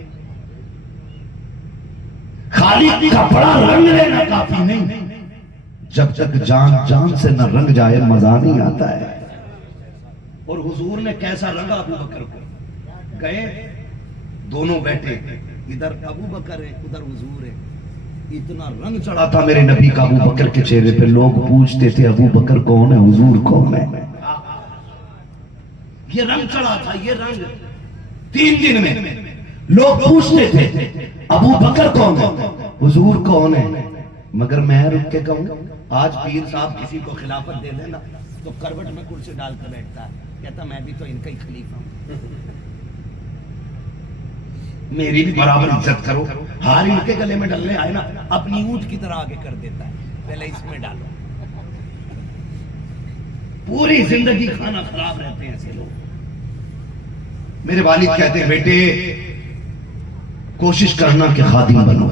خالی کپڑا رنگ لینا کافی نہیں. جب تک جان جان سے نہ رنگ جائے مزہ نہیں آتا ہے. اور حضور نے کیسا رنگا ابو بکر کو. گئے, دونوں بیٹھے, ادھر ابو بکر ہے ادھر حضور ہے. اتنا رنگ چڑھا تھا میرے نبی کا ابو بکر کے چہرے پہ, لوگ پوچھتے تھے ابو بکر کون ہے, حضور کون ہے. یہ رنگ چڑھا تھا, یہ رنگ 3 دن میں لوگ پوچھتے تھے ابو بکر کون ہے, حضور کون ہے. مگر میں رک کے کہوں, آج پیر صاحب کسی کو خلافت دے دینا تو کروٹ میں کرسی ڈال کر بیٹھتا ہے, کہتا میں بھی تو ان کا ہی خلیفہ ہوں, میری بھی برابر عزت کرو. ہار ان کے گلے میں ڈلنے آئے نا, اپنی اونٹ کی طرح آگے کر دیتا ہے, پہلے اس میں ڈالو. پوری زندگی کھانا خراب رہتے ہیں ایسے لوگ. میرے والد کہتے ہیں بیٹے کوشش کرنا کہ خادم بنو,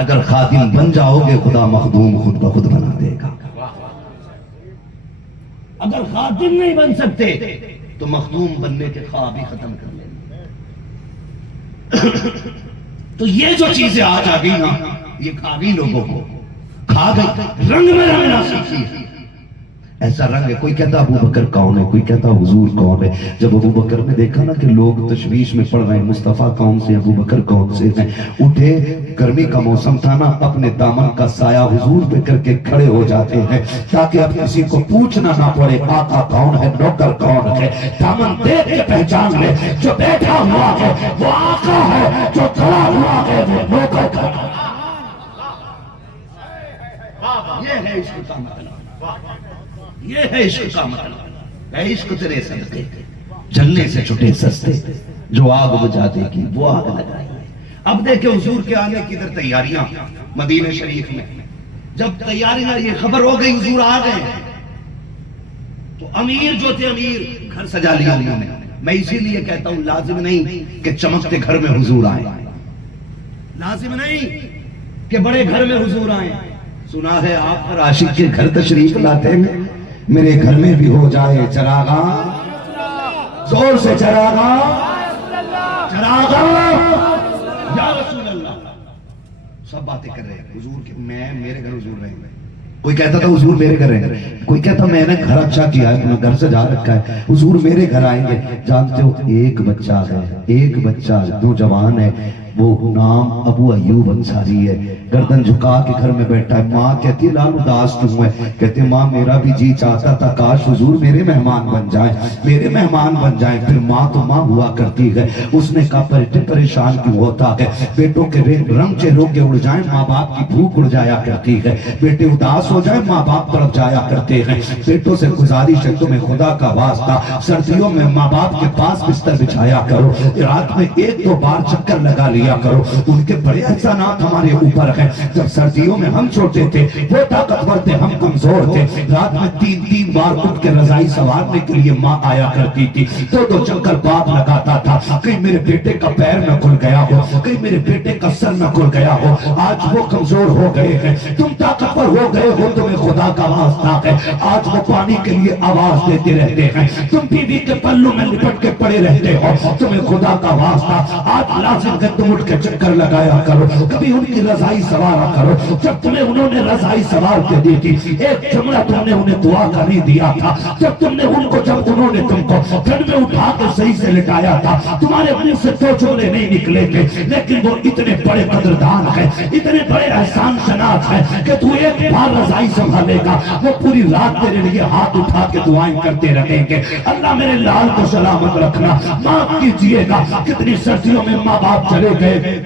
اگر خادم بن جاؤ گے خدا مخدوم خود بخود بنا دے گا. اگر خادم نہیں بن سکتے تو مخدوم بننے کے خواب ہی ختم کر لیں. تو یہ جو چیزیں آج آ گئی نا, یہ کھا گئی لوگوں کو, کھا گئی. رنگ میں رنگنا سیکھی. ایسا رنگ ہے, کوئی کہتا ابو بکر کون ہے, کوئی کہتا حضور کون ہے. جب ابو بکر نے دیکھا نا کہ لوگ تشویش میں پڑ رہے ہیں, مصطفیٰ کون سے, ابو بکر کون سے ہیں, اٹھے. گرمی کا موسم تھا نا, اپنے دامن کا سایہ حضور پہ کر کے کھڑے ہو جاتے ہیں تاکہ اب کسی کو پوچھنا نہ پڑے آقا کون ہے, نوکر کون ہے. دامن دیکھ کے پہچان لے, جو بیٹھا ہوا ہے وہ آقا ہے, جو کھڑا ہوا ہے وہ نوکر ہے. یہ ہے عشق کا مطلب, یہ ہے عشق کا مطلب. اے عشق تیرے صدقے جلنے سے چھٹے سستے, جو آگ بجھا دے گی وہ آگ لگائے. اب دیکھیں حضور کے آنے کی ادھر تیاریاں مدینہ شریف میں. جب تیاریاں یہ خبر ہو گئی حضور آ گئے, تو امیر جو تھے امیر گھر سجا لیا انہوں نے. میں اسی لیے کہتا ہوں لازم نہیں کہ چمکتے گھر میں حضور آئے, لازم نہیں کہ بڑے گھر میں حضور آئے. سنا ہے آپ پر عاشق کے گھر تشریف لاتے ہیں, میرے گھر میں بھی ہو جائے چراغاں, زور سے چراغاں, چراغاں یا رسول اللہ. سب باتیں کر رہے ہیں حضور کے, میں میرے گھر حضور رہیں گے. کوئی کہتا تھا حضور میرے گھر رہیں گے, کوئی کہتا میں نے گھر اچھا کیا ہے, میں گھر سجا رکھا ہے, حضور میرے گھر آئیں گے. جانتے ہو ایک بچہ ہے, ایک بچہ نوجوان ہے, وہ نام ابو ایوب انصاری ہے, گردن جھکا کے گھر میں بیٹھا ہے. ماں کہتی لال اداس کیوں ہے, کہتے ماں میرا بھی جی چاہتا تھا کاش حضور میرے مہمان بن جائیں, میرے مہمان بن جائیں. پھر ماں تو ماں ہوا کرتی ہے, اس نے کہا پریشان کیوں ہوتا ہے, بیٹوں کے رنگ چہروں کے اڑ جائیں, ماں باپ کی بھوک اڑ جایا کرتی ہے, بیٹے اداس ہو جائیں ماں باپ طرف جایا کرتے ہیں. بیٹوں سے گزارش ہے تمہیں خدا کا واسطہ سردیوں میں ماں باپ کے پاس بستر بچھایا کرو, رات میں 1-2 بار چکر لگا لیا کرو, ان کے بڑے احسانات ہمارے اوپر ہیں. جب سردیوں میں ہم چھوٹے تھے وہ طاقتور تھے, ہم کمزور تھے, رات میں 3 بار اٹھ کے رضائی سنوارنے کے لیے ماں آیا کرتی تھی. 2 چکر باپ لگاتا تھا, کہیں میرے بیٹے کا پیر نہ کھل گیا ہو, کہیں میرے بیٹے کا سر نہ کھل گیا ہو. آج وہ کمزور ہو گئے ہیں, تم طاقتور ہو گئے ہو, تمہیں خدا کا واسطہ ہے. آج وہ پانی کے لیے آواز دیتے رہتے ہیں, تم بیوی کے پلوں میں لپٹ کے پڑے رہتے ہو, تمہیں خدا کا واسطہ. آج لازم ہے تم اٹھ کے چکر لگایا کرو, کبھی ان کی رضائی سوارا کرو. جب تمہیں انہوں نے رضائی سوار کے دی تھی, ایک جملہ تم نے انہیں دعا کا نہیں دیا تھا. جب تم نے ان کو, جب انہوں نے تم کو گھر میں اٹھا کے صحیح سے لٹایا تھا, تمہارے منہ سے دو جملے نہیں نکلے تھے, لیکن وہ اتنے بڑے قدردان ہیں, اتنے بڑے احسان شناس ہیں کہ تو ایک بار رضائی سنبھالے گا, وہ پوری رات تیرے لیے ہاتھ اٹھا کے دعائیں کرتے رہیں گے. اللہ میرے لال کو سلامت رکھنا, معاف کیجئے گا. کتنی سردیوں میں ماں باپ چلے گئے,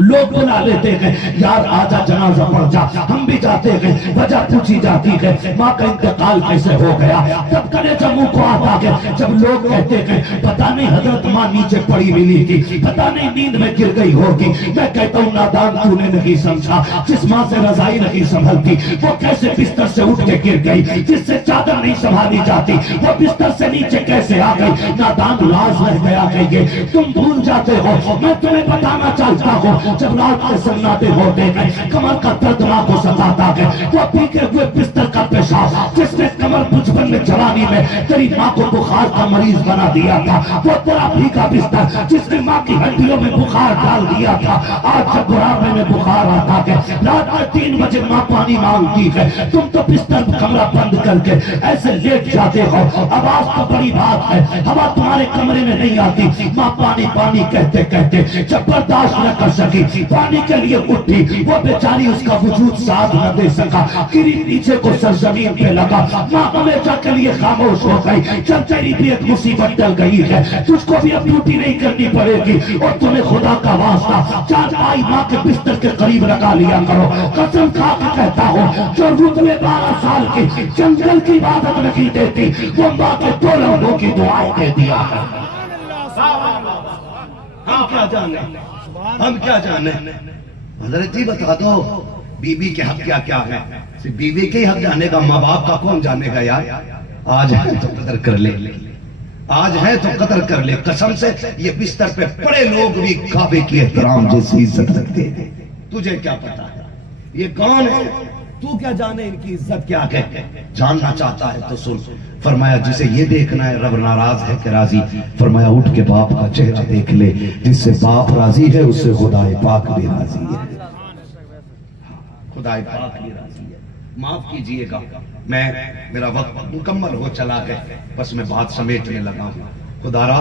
لوگ بنا لیتے ہیں یار آجا جنازہ پڑھ جا, ہم بھی جاتے ہیں, وجہ پوچھی جاتی ہے ماں کا انتقال کیسے ہو گیا, تب کلیجہ منہ کو آتا ہے جب لوگ کہتے ہیں پتہ نہیں حضرت ماں نیچے پڑی ملی تھی, پتہ نہیں نیند میں گر گئی ہوگی. میں کہتا ہوں نادان تو نے نہیں سمجھا, جس ماں سے رضائی نہیں سنبھلتی وہ کیسے بستر سے اٹھ کے گر گئی, جس سے چادر نہیں سنبھالی جاتی وہ بستر سے نیچے کیسے آ گئی. نادان لاز رہ گیا ہے یہ, تم بھول جاتے ہو. میں تمہیں بتانا چاہتا ہوں, جب رات کے سناٹے ہوتے ہیں, کمر کا درد ماں کو ستاتا ہے, وہ بھیگے ہوئے بستر کا پیشاب جس نے کمر بچپن میں جوانی میں تیری ماں کو بخار کا مریض بنا دیا تھا, وہ تیرا بھیگا بستر جس نے ماں کی ہڈیوں میں بخار ڈال دیا تھا, آج جب بڑھاپے میں بخار آتا ہے, رات میں 3 بجے ماں پانی مانگتی ہے, تم تو بستر کمرہ بند کر کے ایسے لیٹ جاتے ہو. آواز تو بڑی بات ہے, ہوا تمہارے کمرے میں نہیں آتی, ماں پانی پانی کہتے کہتے جب برداشت نہ کر سکی پانی کے لیے اٹھی, وہ بیچاری اس کا وجود ساتھ نہ دے سکا, گری نیچے کو سرزمین پہ لگا, ماں ہمیشہ کے لیے خاموش ہو گئی. چل تیری بھی ایک مصیبت ڈل گئی ہے, تجھ کو بھی اب ڈیوٹی نہیں کرنی پڑے گی, اور تمہیں خدا کا واسطہ چارپائی ماں کے بستر کے قریب لگا لیا کرو. قسم کھا کے کہتا ہوں, جو رکن 12 سال کی جنگل کی عبادت نہیں دیتی, وہ ماں کے 2 لمحوں کی دعائیں دے دیا ہے. ہم کیا جانے, ہم کیا جانے. حضرت جی بتا دو بی بی کے حق کیا کیا ہے, صرف بیوی کے حق جانے کا, ماں باپ کا کون جانے گا یار. آج ہے تو قدر کر لے, آج ہے تو قدر کر لے. قسم سے یہ بستر پہ پڑے لوگ بھی کعبے کی احترام جیسی عزت رکھتے ہیں. تجھے کیا پتا ہے یہ کون ہے, تو کیا جانے ان کی عزت کیا ہے. جاننا چاہتا ہے تو سن. فرمایا جسے یہ دیکھنا ہے رب ناراض ہے کہ راضی, فرمایا اٹھ کے باپ کا چہرہ دیکھ لے, جس سے باپ راضی ہے اس سے خدا پاک بھی راضی ہے, خدا پاک بھی راضی ہے. معاف کیجئے گا, میرا وقت مکمل ہو چلا ہے, بس میں بات سمیٹنے لگا ہوں. خدا را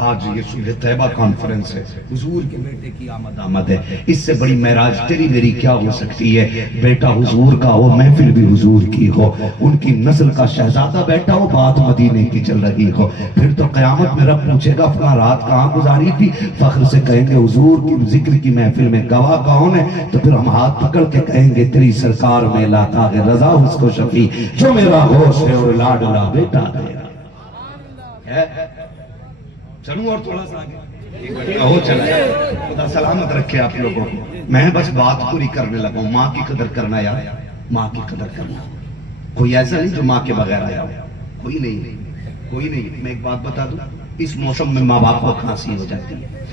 آج یہ صبح طیبہ کانفرنس ہے, حضور کے بیٹے کی آمد ہے, اس سے بڑی معراج تیری میری کیا ہو سکتی ہے. بیٹا حضور کا ہو, محفل بھی حضور کی ہو, ان کی نسل کا شہزادہ بیٹا ہو, بات مدینے کی چل رہی ہو, پھر تو قیامت میں رب پوچھے گا فلاں رات کہاں گزاری تھی, فخر سے کہیں گے حضور کی ذکر کی محفل میں گواہ کون ہے, تو پھر ہم ہاتھ پکڑ کے کہیں گے تیری سرکار میں لاتا ہے رضا اس کو شفیع, جو میرا ہوش ہے اور لاڈلا بیٹا ہے. چلوں اور تھوڑا سا آگے ہو چلا, خدا سلامت رکھے آپ لوگوں کو. میں بس بات پوری کرنے لگا ہوں. ماں کی قدر کرنا یار, ماں کی قدر کرنا. کوئی ایسا نہیں جو ماں کے بغیر آیا ہو, کوئی نہیں, کوئی نہیں. میں ایک بات بتا دوں, اس موسم میں ماں باپ کو کھانسی ہو جاتی ہے,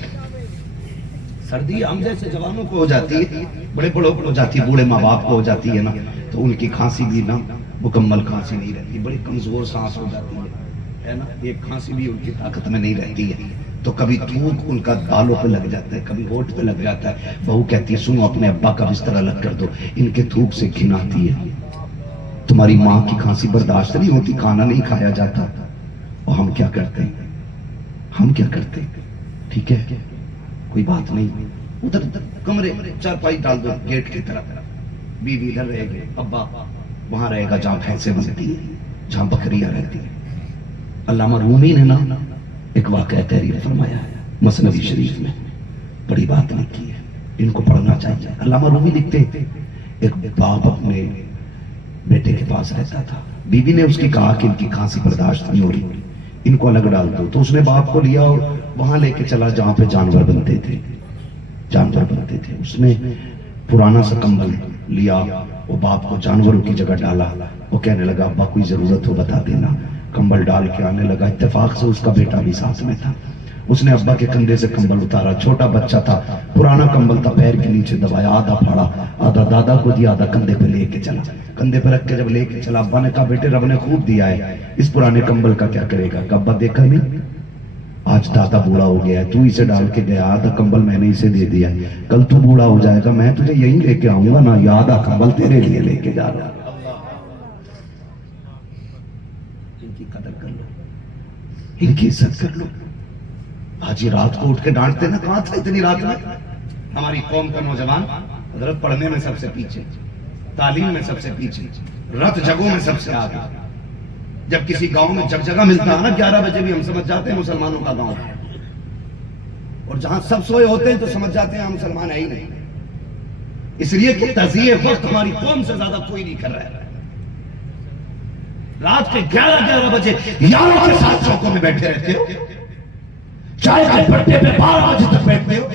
سردی ہم جیسے جوانوں کو ہو جاتی ہے, بڑے بڑوں کو ہو جاتی ہے, بوڑھے ماں باپ کو ہو جاتی ہے نا, تو ان کی کھانسی بھی نا مکمل کھانسی نہیں رہتی, بڑی کمزور سانس ہو جاتی ہے نا, ایک کھانسی بھی ان کی طاقت میں نہیں رہتی ہے. تو کبھی تھوک ان کا بالوں پہ لگ جاتا ہے, کبھی ہونٹ پہ لگ جاتا ہے. بہو کہتی ہے سنو اپنے ابا کا بستر الگ کر دو, ان کے تھوک سے گھن آتی ہے. تمہاری ماں کی کھانسی برداشت نہیں ہوتی, کھانا نہیں کھایا جاتا, اور ہم کیا کرتے ہیں, ہم کیا کرتے ہیں. ٹھیک ہے کوئی بات نہیں, ادھر کمرے چارپائی ڈال دو گیٹ کی طرف, بیوی ادھر رہے گی, ابا وہاں رہے گا جہاں بھینسیں بنتی ہیں, جہاں بکریاں رہتی ہیں. علامہ رومی نے نا ایک واقعہ تحریر فرمایا ہے مثنوی شریف میں, بڑی بات لکھی ہے, ان کو پڑھنا چاہیے. علامہ رومی لکھتے ایک باپ اپنے بیٹے کے پاس رہتا تھا, بیوی نے اس کی کہا کہ ان کی کھانسی برداشت نہیں ہو رہی, ان کو الگ ڈال دو. تو اس نے باپ کو لیا اور وہاں لے کے چلا جہاں پہ جانور بنتے تھے, جانور بنتے تھے. اس نے پرانا سا کمبل لیا, وہ باپ کو جانوروں کی جگہ ڈالا. وہ کہنے لگا ابا کوئی ضرورت ہو بتا دینا. کمبل ڈال کے آنے لگا, اتفاق سے اس کا بیٹا بھی ساتھ میں تھا. اس نے ابا کے کندھے سے کمبل اتارا, چھوٹا بچہ تھا, پرانا کمبل تھا, پیر کے نیچے دبایا, آدھا پھاڑا, آدھا دادا کو دیا, آدھا کندھے پہ لے کے چلا. کندھے پہ رکھ کے جب لے کے چلا, ابا نے کہا بیٹے رب نے خوب دیا ہے, اس پرانے کمبل کا کیا کرے گا. ابا دیکھا نہیں, آج دادا بوڑھا ہو گیا ہے، تو اسے ڈال کے گیا، آدھا کمبل میں نے اسے دے دیا، کل تو بوڑھا ہو جائے گا، میں تجھے یہیں لے کے آؤں گا نا، یہ آدھا کمبل تیرے لیے لے کے جا رہا ہوں۔ ان کی قدر کر لو، ان کی عزت کر لو۔ آج یہ رات کو اٹھ کے ڈانٹتے نا، کہاں تھا اتنی رات میں؟ ہماری قوم کا نوجوان حضرت پڑھنے میں سب سے پیچھے، تعلیم میں سب سے پیچھے، رت جگہوں میں سب سے آگے۔ جب کسی گاؤں میں جگ جگہ ملتا ہے نا 11 بجے بھی ہم سمجھ جاتے ہیں مسلمانوں کا گاؤں ہے، اور جہاں سب سوئے ہوتے ہیں تو سمجھ جاتے ہیں ہم مسلمان ہے ہی نہیں، اس لیے کہ تضییع وقت ہماری قوم سے زیادہ کوئی نہیں کر رہا ہے۔ رات کے 11 بجے یاروں کے ساتھ چوکوں میں بیٹھے رہتے ہو، چائے کے پٹے پہ 12 بجے تک بیٹھتے ہو،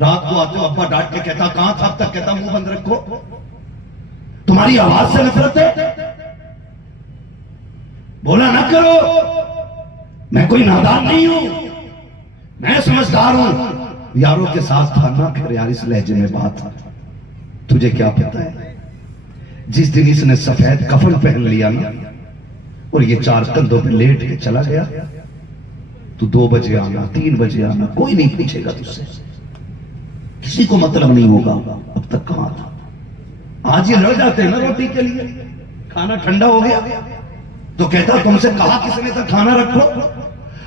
رات کو آتے ہو ابا ڈانٹ کے کہتا کہاں تھا اب تک، کہتا منہ بند رکھو، تمہاری آواز سے نفرت ہے، بولا نہ کرو، میں کوئی نادان نہیں ہوں، میں سمجھدار ہوں۔ یاروں کے ساتھ تھا نہ کر یار اس لہجے میں بات، تجھے کیا پتا ہے جس دن اس نے سفید کفن پہن لیا نا اور یہ 4 کندھوں پہ لیٹ کے چلا گیا، تو 2 بجے آنا 3 بجے آنا کوئی نہیں پوچھے گا تجھ سے، کسی کو مطلب نہیں ہوگا اب تک کہاں تھا۔ آج یہ لڑ جاتے ہیں نا روٹی کے لیے، کھانا ٹھنڈا ہو گیا تو کہتا تم سے کہا کس نے تھا کھانا رکھو،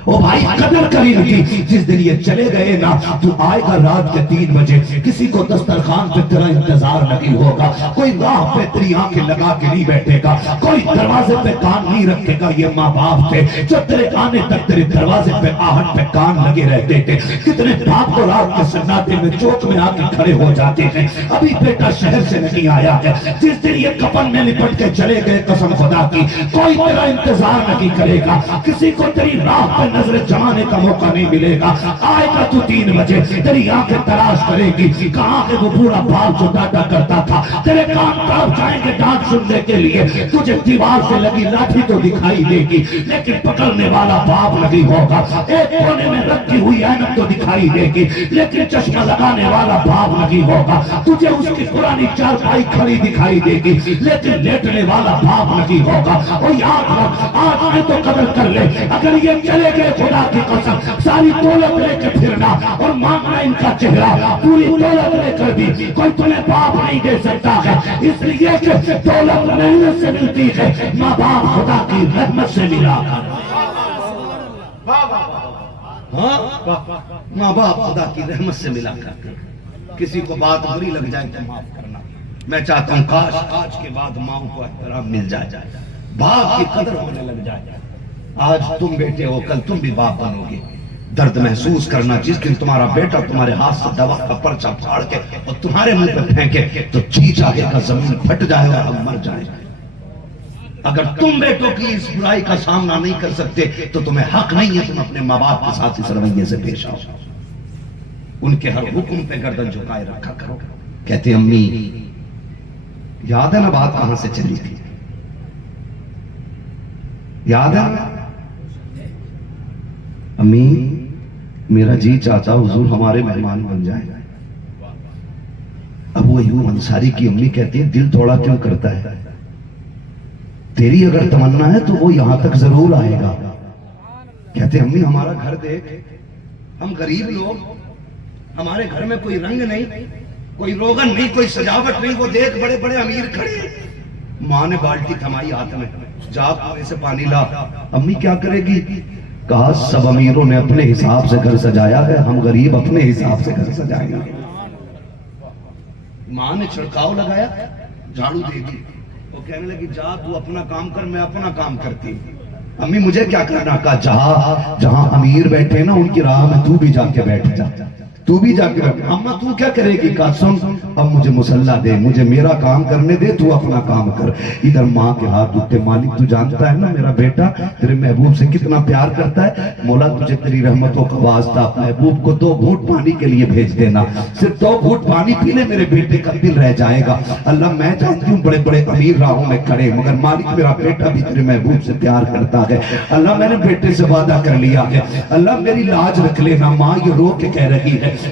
او بھائی قدر کری نہیں، جس دن یہ چلے گئے نا تو آئے گا رات کے 3 بجے، کسی کو دسترخوان پہ تیرا انتظار نہیں ہوگا، کوئی راہ پہ تیری آنکھیں لگا کے نہیں بیٹھے گا، کوئی دروازے پہ کان نہیں رکھے گا۔ یہ ماں باپ تھے جو تیرے آنے تک تیرے دروازے پہ آہٹ پہ کان لگے رہتے تھے، کتنے باپ کو رات کے سناٹے میں چوک میں آ کے کھڑے ہو جاتے ہیں، ابھی بیٹا شہر سے نہیں آیا ہے، جس دن یہ کفن میں لپٹ کے چلے گئے قسم خدا کی کوئی تیرا انتظار نہیں کرے گا، کسی کو تیری راہ پہ نظر جمانے کا موقع نہیں ملے گا۔ آئے گا تو 3 بجے، تیری آنکھیں تلاش کرے گی کہاں ہے وہ بوڑھا باپ جو ڈانٹا کرتا تھا، تیرے کان کانپ جائیں گے ڈانٹ سننے کے لیے، تجھے دیوار سے لگی لاٹھی تو دکھائی دے گی لیکن پکڑنے والا باپ نہیں ہوگا، ایک کونے میں رکھی ہوئی اینک تو دکھائی دے گی لیکن چشمہ لگانے والا باپ نہیں ہوگا، تجھے اس کی پرانی چارپائی کھڑی دکھائی دے گی لیکن لیٹنے والا باپ نہیں ہوگا۔ اور یاد رکھ آج میں تو قدر کر لے، اگر یہ چلے گئے خدا کی قسم ساری دولت لے کے پھرنا اور مانگنا ان کا چہرہ، پوری دولت لے کر بھی کوئی تمہیں باپ نہیں دے سکتا ہے، اس لیے کہ دولت محنت سے ملتی ہے، ماں باپ خدا کی رحمت سے ملا کر۔ ماں باپ خدا کی رحمت سے ملا کر، کسی کو بات بری لگ جائے تو معاف کرنا۔ میں چاہتا ہوں کاش آج کے بعد ماں کو احترام مل جائے، باپ کی قدر ہونے لگ جائے۔ آج تم بیٹے ہو کل تم بھی باپ بنو گے، درد محسوس کرنا جس دن تمہارا بیٹا تمہارے ہاتھ سے دوا کا پرچہ پھاڑ کے اور تمہارے منہ پہ پھینکے تو جی چاہے گا زمین پھٹ جائے اور ہم مر جائیں۔ اگر تم بیٹوں کی اس برائی کا سامنا نہیں کر سکتے تو تمہیں حق نہیں ہے تم اپنے ماں باپ کے ساتھ اس رویے سے پیش آؤ، ان کے ہر حکم پہ گردن جھکائے رکھا کرو۔ کہتے امی یاد ہے نا بات کہاں سے چلی تھی، یاد ہے امی میرا جی چاہتا حضور ہمارے مہمان بن جائیں۔ ابو ایوب انصاری کی امی کہتی ہے دل تھوڑا کیوں کرتا ہے، تیری اگر تمنا ہے تو وہ یہاں تک ضرور آئے گا۔ کہتے امی ہمارا گھر دیکھ، ہم غریب لوگ، ہمارے گھر میں کوئی رنگ نہیں، کوئی روغن نہیں، کوئی سجاوٹ نہیں، وہ دیکھ بڑے بڑے امیر کھڑے۔ ماں نے بالٹی تھمائی ہاتھ میں، جا کنویں سے پانی لا۔ امی کیا کرے گی؟ کہا سب امیروں نے اپنے حساب سے گھر سجایا ہے، ہم غریب اپنے حساب سے گھر سجائیں گے۔ ماں نے چھڑکاؤ لگایا، جھاڑو دے دی، وہ کہنے لگی جا تو اپنا کام کر، میں اپنا کام کرتی ہوں۔ امی مجھے کیا کرنا؟ کہا جہاں امیر بیٹھے نا ان کی راہ میں تو بھی جا کے بیٹھ جا، تو بھی جا کے بیٹھ۔ اماں تو کیا کرے گی؟ کہا سن اب مجھے مسلح دے، مجھے میرا کام کرنے دے، تو اپنا کام کر۔ ادھر ماں کے ہاتھ اٹھتے، مالک تو جانتا ہے نا میرا بیٹا تیرے محبوب سے کتنا پیار کرتا ہے، مولا تجھے تیری رحمتوں کا واسطہ محبوب کو 2 گھونٹ پانی کے لیے بھیج دینا، صرف 2 گھونٹ پانی پینے میرے بیٹے کا دل رہ جائے گا۔ اللہ میں جانتی ہوں بڑے بڑے امیر راہوں میں کھڑے، مگر مالک میرا بیٹا بھی تیرے محبوب سے پیار کرتا ہے، اللہ میں نے بیٹے سے وعدہ کر لیا ہے، اللہ میری لاج رکھ لینا۔ ماں یہ رو کے کہہ رہی ہے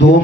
2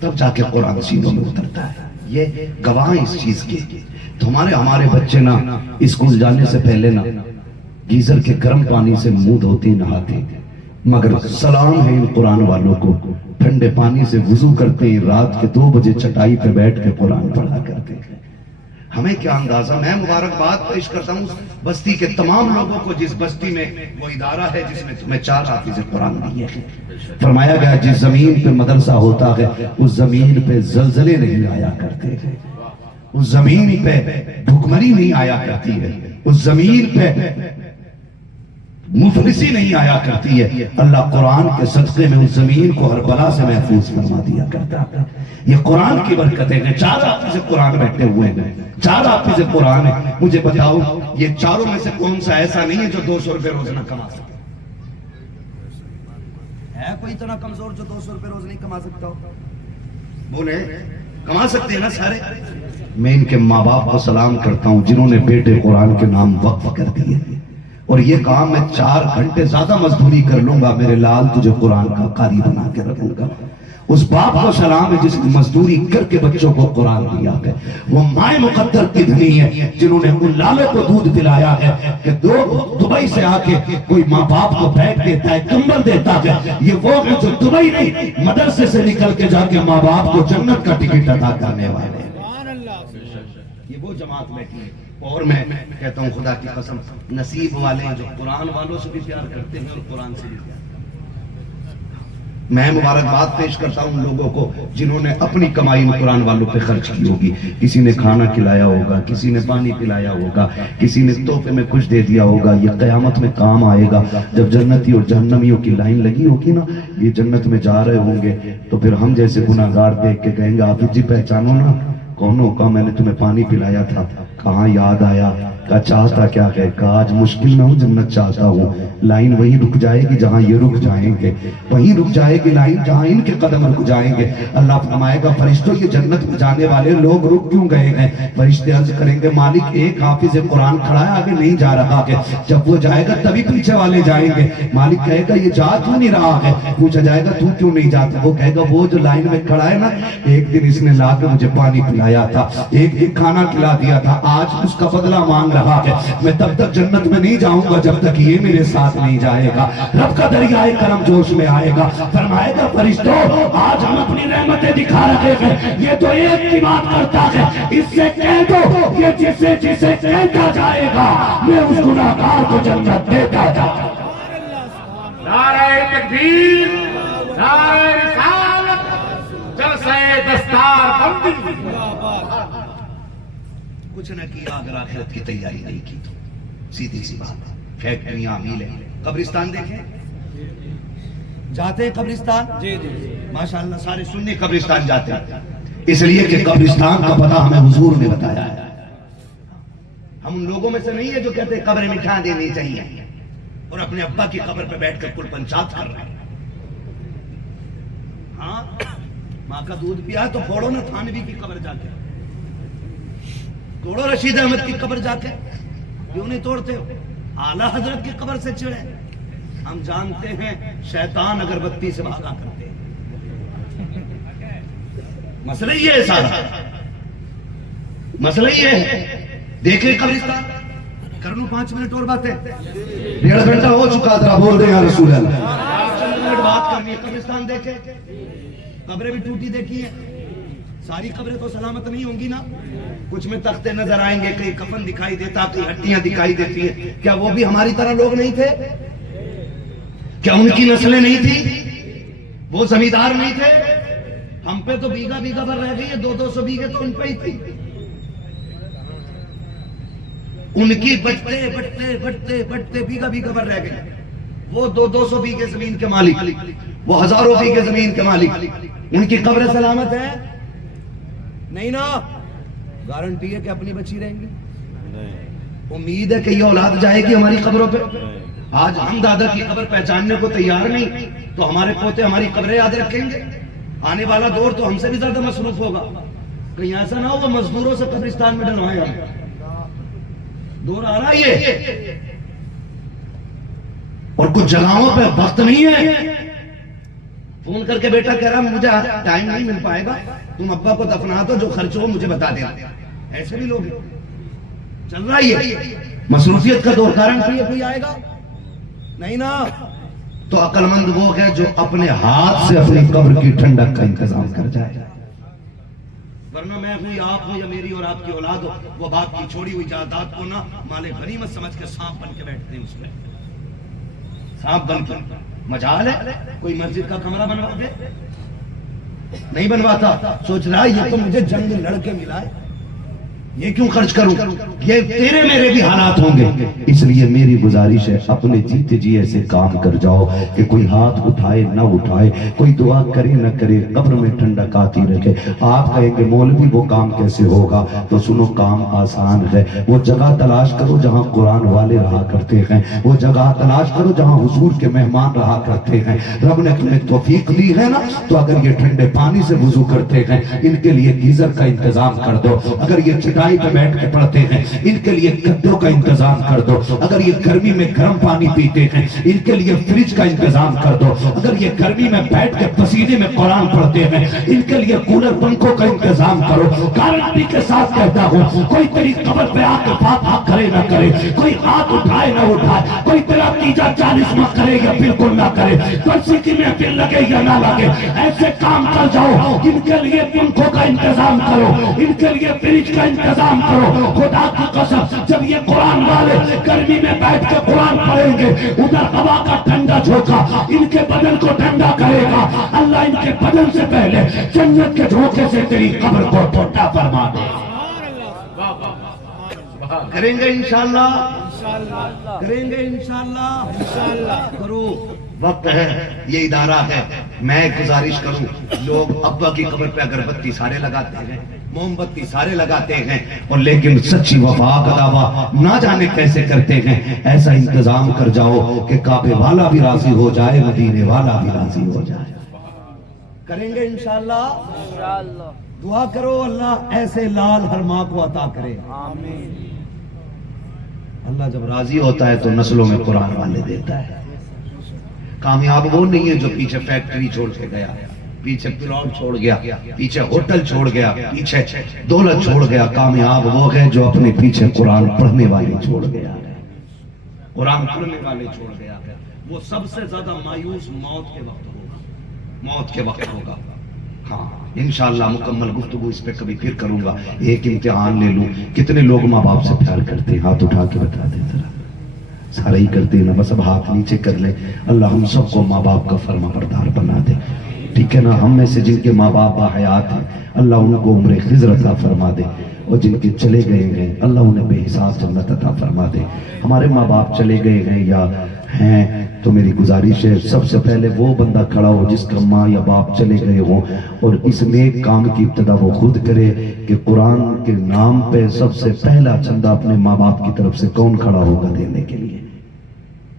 تب جا کے قرآن سینوں میں اترتا ہے. یہ گواہ اس چیز کی. تو ہمارے بچے نا اسکول جانے سے پہلے نا گیزر کے گرم پانی سے منہ دھوتے نہاتے، مگر سلام ہے ان قرآن والوں کو، ٹھنڈے پانی سے وضو کرتے ہیں، رات کے 2 بجے چٹائی پہ بیٹھ کے قرآن پڑھا کرتے ہیں. ہمیں کیا اندازہ. میں مبارکباد پیش کرتا ہوں بستی کے تمام لوگوں کو جس بستی میں وہ ادارہ ہے جس میں تمہیں 4 حافظ قرآن دیے ہیں. فرمایا گیا جس زمین پہ مدرسہ ہوتا ہے اس زمین پہ زلزلے نہیں آیا کرتے ہیں، اس زمین پہ بھوکمری نہیں آیا کرتی ہے، اس زمین پہ مفلسی نہیں آیا کرتی ہے. اللہ قرآن کے صدقے میں اس زمین کو ہر بلا سے محفوظ فرما دیا کرتا ہے. یہ قرآن کی برکتیں ہیں. 4 حافظ قرآن بیٹھے ہوئے ہیں، 4 حافظ قرآن ہیں. مجھے بتاؤ یہ چاروں میں سے کون سا ایسا نہیں ہے جو 200 روپے روز نہ کما سکتا ہے؟ کوئی اتنا کمزور جو 200 روپے روز نہیں کما سکتا ہو؟ بولے کما سکتے ہیں نا سارے. میں ان کے ماں باپ کو سلام کرتا ہوں جنہوں نے بیٹے قرآن کے نام وقف کر دیے، اور یہ کام میں 4 گھنٹے زیادہ مزدوری کر لوں گا، میرے لال تجھے قرآن کا قاری بنا کے رکھوں گا. اس باپ کو سلام ہے جس نے مزدوری کر کے بچوں کو قرآن دیا ہے. وہ مائیں مقدر کی دھنی ہے جنہوں نے ان لالوں کو دودھ پلایا ہے کہ دبئی سے آ کے کوئی ماں باپ کو بیگ دیتا ہے، کمبل دیتا ہے. یہ وہ ہے جو دبئی نہیں مدرسے سے نکل کے جا کے ماں باپ کو جنت کا ٹکٹ ادا کرنے والے. یہ وہ جماعت بیٹھی ہے. اور میں کہتا ہوں خدا کی قسم نصیب والے ہیں جو قرآن والوں سے بھی پیار کرتے ہیں اور قرآن سے بھی پیار. میں مبارکباد پیش کرتا ہوں لوگوں کو جنہوں نے اپنی کمائی میں قرآن والوں پہ خرچ کی ہوگی. کسی نے کھانا کھلایا ہوگا، کسی نے پانی پلایا ہوگا، کسی نے تحفے میں کچھ دے دیا ہوگا. یہ قیامت میں کام آئے گا جب جنتی اور جہنمیوں کی لائن لگی ہوگی نا. یہ جنت میں جا رہے ہوں گے تو پھر ہم جیسے گناہگار دیکھ کے کہیں گے حافظ جی پہچانو نا کون ہوگا، میں نے تمہیں پانی پلایا تھا. کہاں یاد آیا؟ کہا چاہتا کیا ہے؟ کہا آج مشکل میں ہوں جنت چاہتا ہوں. لائن وہی رک جائے گی جہاں یہ رک جائیں گے، وہی رک جائے گی لائن جہاں ان کے قدم رک جائیں گے. اللہ فرمائے گا فرشتوں یہ جنت میں جانے والے لوگ رک کیوں گئے ہیں؟ فرشتے عرض کریں گے مالک ایک حافظ قرآن کھڑا ہے آگے نہیں جا رہا ہے، جب وہ جائے گا تبھی پیچھے والے جائیں گے. مالک کہے گا یہ جا کیوں نہیں رہا ہے؟ پوچھا جائے گا تو کیوں نہیں جاتا؟ وہ کہے گا وہ جو لائن میں کھڑا ہے نا ایک دن اس نے لا کے مجھے پانی پلایا تھا، ایک دن کھانا کھلا دیا تھا، آج اس کا بدلہ مانگ رہا ہے. میں تب تک جنت میں نہیں جاؤں گا جب تک یہ میرے ساتھ نہیں جائے گا. رب کا دریائے کرم جوش میں آئے گا. فرمائے گا فرشتوں آج ہم اپنی رحمتیں دکھا رہے ہیں، یہ تو ایک کی بات کرتا ہے، اس سے کہہ دو یہ جسے جسے کہتا جائے گا میں اس گناہگار کو جنت دیتا جاؤں. نعرہ تکبیر، نعرہ رسالت، جلسہ دستار بندی. کچھ نہ کیا اگر آخرت کی تیاری نہیں کی تو سیدھی سی بات. فیکٹریاں میلیں قبرستان دیکھیں جاتے ہیں قبرستان. جی جی ماشاءاللہ سارے سنی قبرستان جاتے ہیں اس لیے کہ قبرستان کا پتہ ہمیں حضور نے بتایا ہے. ہم ان لوگوں میں سے نہیں ہے جو کہتے ہیں قبر مٹھا دینی چاہیے اور اپنے ابا کی قبر پہ بیٹھ کر کل پنچات کر رہے ہیں. ہاں ماں کا دودھ پیا تو پھوڑو نا تھانوی کی قبر جا کے، توڑو رشید احمد کی قبر جا کے. کیوں نہیں توڑتے ہو؟ اعلیٰ حضرت کی قبر سے چڑھے. ہم جانتے ہیں شیطان اگربتی سے بھاگا کرتے ہیں. مسئلہ یہ ہے سارا، مسئلہ یہ ہے. دیکھیں قبرستان کر لوں 5 منٹ اور باتیں. 1.5 گھنٹہ ہو چکا تھا، بول دیں یا رسول اللہ. 5 منٹ بات کرنی ہے. قبرستان دیکھیں، قبریں بھی ٹوٹی دیکھی ہیں. ساری قبریں تو سلامت نہیں ہوں گی نا. کچھ میں تختے نظر آئیں گے، کہیں کفن دکھائی دیتا، کہیں ہڈیاں دکھائی دیتی ہیں. کیا وہ بھی ہماری طرح لوگ نہیں تھے؟ کیا ان کی نسلیں نہیں تھی؟ وہ زمیندار نہیں تھے؟ ہم پہ تو بیگھا بیگھا بھر رہ گئی ہے. 200 بیگھے تو ان پہ ہی تھی. ان کی بٹتے بٹتے بٹتے بٹتے بیگھا بیگھا بھر رہ گئی. وہ 200 بیگھے زمین کے مالک، وہ ہزاروں بیگھے زمین کے مالک. ان کی قبر سلامت ہے؟ نہیں نا. گارنٹی ہے کہ اپنی بچی رہیں گی؟ امید ہے کہ یہ اولاد جائے گی ہماری قبروں پہ. آج ہم دادا کی قبر پہچاننے کو تیار نہیں تو ہمارے پوتے ہماری قبریں یاد رکھیں گے. آنے والا دور تو ہم سے بھی زیادہ مصروف ہوگا. کہیں ایسا نہ ہو وہ مزدوروں سے قبرستان میں ڈلوائیں. دور آ رہا ہے اور کچھ جگہوں پہ وقت نہیں ہے. فون کر کے بیٹا کہہ رہا مجھے ٹائم نہیں مل پائے گا، تم ابا کو دفنا دو، جو خرچ ہو مجھے بتا دینا. ایسے بھی لوگ چل رہا ہے. مصروفیت کا دور، کارن کوئی آئے گا نہیں نا. تو عقل مند وہ ہے جو اپنے ہاتھ سے اپنی قبر کی ٹھنڈک کا انتظام کر جائے. ورنہ میں ہوں یا آپ ہوں یا میری اور آپ کی اولاد ہو، وہ باپ کی چھوڑی ہوئی جائیداد کو نا مال غنیمت سمجھ کے سانپ بن کے بیٹھتے ہیں. اس میں سانپ بن کے مجال ہے کوئی مسجد کا کمرہ بنوا دے؟ نہیں بنواتا. سوچ رہا ہے یہ تو مجھے جنگ لڑ کے ملا ہے، یہ کیوں خرچ کروں؟ یہ تیرے میرے بھی حالات ہوں گے. اس لیے میری گزارش ہے اپنے جیتے جی ایسے کام کر جاؤ کہ کوئی ہاتھ اٹھائے نہ اٹھائے، کوئی دعا کرے نہ کرے، قبر میں ٹھنڈک آتی رہے. آپ کہیں کہ مولوی وہ کام کیسے ہوگا؟ تو سنو، کام آسان ہے. وہ جگہ تلاش کرو جہاں قرآن والے رہا کرتے ہیں، وہ جگہ تلاش کرو جہاں حضور کے مہمان رہا کرتے ہیں. رب نے تمہیں توفیق دی ہے نا، تو اگر یہ ٹھنڈے پانی سے وضو کرتے ہیں ان کے لیے گیزر کا انتظام کر دو. اگر یہ چٹائی پہ بیٹھ کے پڑھتے ہیں ان کے لیے گدوں کا انتظام کر دو. اگر یہ گرمی میں گرم پانی پیتے ہیں ان کے لیے فریج کا انتظام کر دو. اگر یہ گرمی میں بیٹھ کے پسینے میں قرآن پڑھتے ہیں ان کے لیے کولر پنکھوں کا انتظام کرو. گارنٹی کے ساتھ کہتا ہوں، کوئی تیری قبر پہ آ کے فاتحہ کرے نہ کرے، کوئی ہاتھ اٹھائے نہ اٹھائے، کوئی تیرا تیجا 40واں کرے یا بالکل نہ کرے، کرسی کی محفل لگے یا نہ لگے، ایسے کام کر جاؤ. ان کے لیے پنکھوں کا انتظام کرو، ان کے لیے فریج کا انتظام کرو. خدا کی قسم جب یہ قرآن والے گرمی میں بیٹھ کے قرآن پڑھیں گے، ادھر ہوا کا ٹھنڈا جھونکا ان کے بدن کو ٹھنڈا کرے گا. اللہ ان کے بدن سے پہلے جنت کے جھونکے سے تیری قبر کو ٹھنڈا فرما دے. کریں گے انشاءاللہ، کریں گے انشاءاللہ. کرو، وقت ہے، یہ ادارہ ہے. میں گزارش کروں، لوگ ابا کی قبر پہ اگربتی سارے لگاتے ہیں، موم بتی سارے لگاتے ہیں، اور لیکن سچی وفا کا دعویٰ نہ جانے کیسے کرتے ہیں. ایسا انتظام کر جاؤ کہ کعبے والا بھی راضی ہو جائے، مدینے والا بھی راضی ہو جائے. کریں گے انشاءاللہ. دعا کرو اللہ ایسے لال ہر ماں کو عطا کرے. اللہ جب راضی ہوتا ہے تو نسلوں میں قرآن والے دیتا ہے. کامیاب وہ نہیں ہے جو پیچھے فیکٹری چھوڑ کے گیا، پیچھے پلاٹ چھوڑ گیا، پیچھے ہوٹل چھوڑ گیا، پیچھے دولت چھوڑ گیا. کامیاب وہ ہے جو اپنے پیچھے قرآن پڑھنے والے چھوڑ گیا، قرآن پڑھنے والے چھوڑ گیا. وہ سب سے زیادہ مایوس موت کے وقت ہوگا، موت کے وقت ہوگا. ہاں انشاءاللہ مکمل گفتگو اس پہ کبھی پھر کروں گا. ایک امتحان لے لوں، کتنے لوگ ماں باپ سے پیار کرتے ہیں؟ ہاتھ اٹھا کے بتا دیں ذرا. سارے ہی کرتے ہیں نا؟ بس اب ہاتھ نیچے کر لیں. اللہ ہم سب کو ماں باپ کا فرما بردار بنا دے، ٹھیک ہے نا؟ ہم میں سے جن کے ماں باپ باحیات ہیں اللہ ان کو عمر خضر عطا فرما دے، اور جن کے چلے گئے ہیں اللہ انہیں بے حساب جنت عطا فرما دے. ہمارے ماں باپ چلے گئے ہیں یا ہیں تو میری گزارش ہے سب سے پہلے وہ بندہ کھڑا ہو جس کا ماں یا باپ چلے گئے ہوں، اور اس نیک کام کی ابتدا وہ خود کرے کہ قرآن کے نام پہ سب سے پہلا چندہ اپنے ماں باپ کی طرف سے کون کھڑا ہوگا دینے کے لیے؟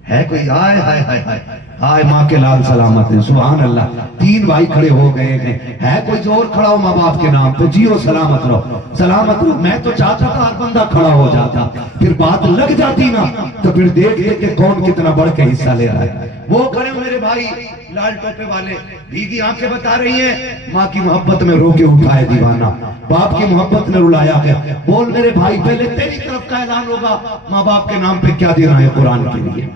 ہے کوئی؟ ہائے ہائے ہائے ہائے ہائے، ماں کے لال سلامت ہیں، سبحان اللہ. 3 بھائی کھڑے ہو گئے ہیں. ہے کوئی جو اور کھڑا ہو ماں باپ کے نام پہ؟ جیو سلامت رہو، سلامت رہو. میں تو چاہتا تھا ہر بندہ کھڑا ہو جاتا، پھر بات لگ جاتی نا تو پھر دیکھ لے کہ کون کتنا بڑھ کے حصہ لے رہا ہے. وہ کھڑے ہو میرے بھائی لال ٹوپے والے، بھیگی آنکھیں بتا رہی ہیں ماں کی محبت میں رو کے اٹھائے دیوانہ، باپ کی محبت میں رلایا گیا. بول میرے بھائی پہلے تیری طرف کا اعلان ہوگا ماں باپ کے نام پہ کیا دینا ہے قرآن کے لیے.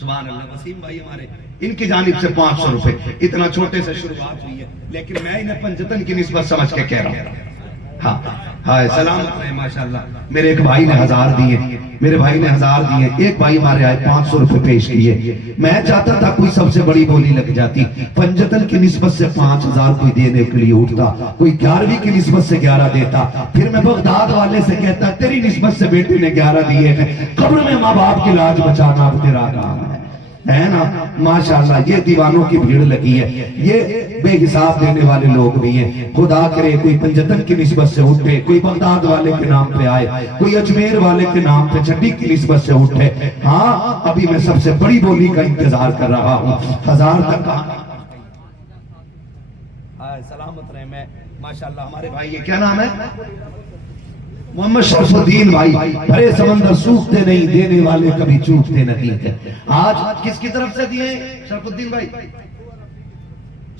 سبحان اللہ. وسیم بھائی ہمارے، ان کی جانب سے 500 روپے. اتنا چھوٹے سے شروعات ہوئی ہے لیکن میں انہیں پنجتن کی نسبت سمجھ کے کہہ رہا ہوں. ہاں ہائے سلامت رہے ماشاءاللہ. میرے ایک بھائی نے 1000 دیے، میرے بھائی نے 1000 دیے. ایک بھائی ہمارے آئے 500 روپے پیش کیے. میں چاہتا تھا کوئی سب سے بڑی بولی لگ جاتی، پنجتن کی نسبت سے 5000 کوئی دینے کے لیے اٹھتا، کوئی 11ویں کی نسبت سے 11 دیتا. پھر میں بغداد والے سے کہتا تیری نسبت سے بیٹے نے 11 دیے ہیں، قبر میں ماں باپ کی لاج بچانا اب تیرا کام ہے نا؟ ماشاءاللہ یہ دیوانوں کی بھیڑ لگی ہے، یہ بے حساب دینے والے لوگ بھی ہیں. خدا کرے کوئی پنجتن کی نسبت سے اٹھے، کوئی بغداد والے کے نام پہ آئے، کوئی اجمیر والے کے نام پہ چھٹی کی نسبت سے اٹھے. ہاں ابھی میں سب سے بڑی بولی کا انتظار کر رہا ہوں. 1000 تک سلامت رہے. میں ماشاءاللہ ہمارے بھائی، یہ کیا نام ہے؟ محمد شرف الدین بھائی. بھرے سمندر سوکھتے نہیں، دینے والے کبھی چوکتے نہیں تھے. آج کس کی طرف سے دیے شرف الدین بھائی؟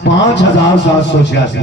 5786।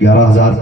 11,000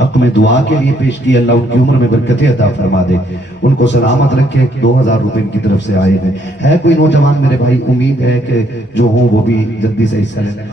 حق میں دعا کے لیے پیش کی. اللہ ان کی عمر میں برکتیں عطا فرما دے, ان کو سلامت رکھے. 2000 روپے ان کی طرف سے آئے ہیں. ہے کوئی نوجوان میرے بھائی؟ امید ہے کہ جو ہوں وہ بھی جلدی سے حصہ لیں.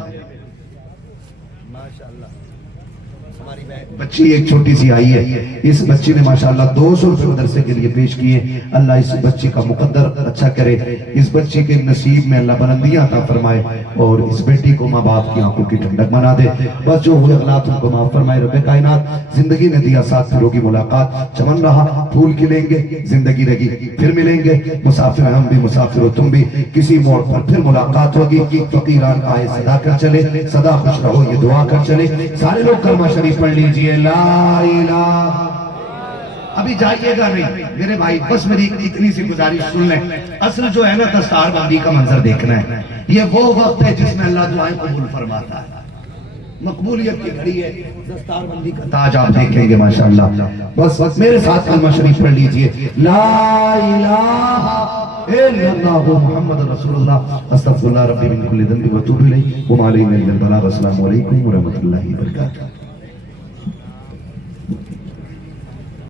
بچی ایک چھوٹی سی آئی ہے, اس بچی نے ماشاءاللہ 200 روپے مدرسے کے لیے پیش کیے. اللہ اس بچی کا مقدر اچھا کرے, اس بچی کے نصیب میں اللہ بلندیاں عطا فرمائے, اور اس بیٹی کو ماں باپ کی آنکھوں کی ٹھنڈک بنا دے. بس جو ہوئے اغلاط ان کو معاف فرمائے. رب کائنات زندگی نے دیا ساتھ, پھر ہوگی ملاقات. چمن رہا پھول کھلیں گے, زندگی رہی پھر ملیں گے. مسافر ہم بھی مسافر ہو تم بھی, کسی موڑ پر پھر ملاقات ہوگی. فقیران آئے صدا کر چلے, صدا خوش رہو یہ دعا کر چلے. سارے لوگ کلمہ شریف پڑھ لیجئے. لا الہ. ابھی جائیے گا نہیں میرے بھائی, بس میری اتنی سی گزارش سن لیں. اصل جو ہے نا دستار بندی کا منظر دیکھنا ہے. یہ وہ وقت ہے جس میں اللہ دعائیں قبول فرماتا ہے. مقبولیت کی گھڑی ہے, دستار بندی کا تاج آپ دیکھیں گے ماشاءاللہ. بس میرے ساتھ کلمہ شریف پڑھ لیجئے. لا الہ الا اللہ محمد رسول اللہ استغفر اللہ ربی من کل ذنب واتوب الیہ وما علینا الا البلاغ. السلام علیکم ورحمۃ اللہ وبرکاتہ.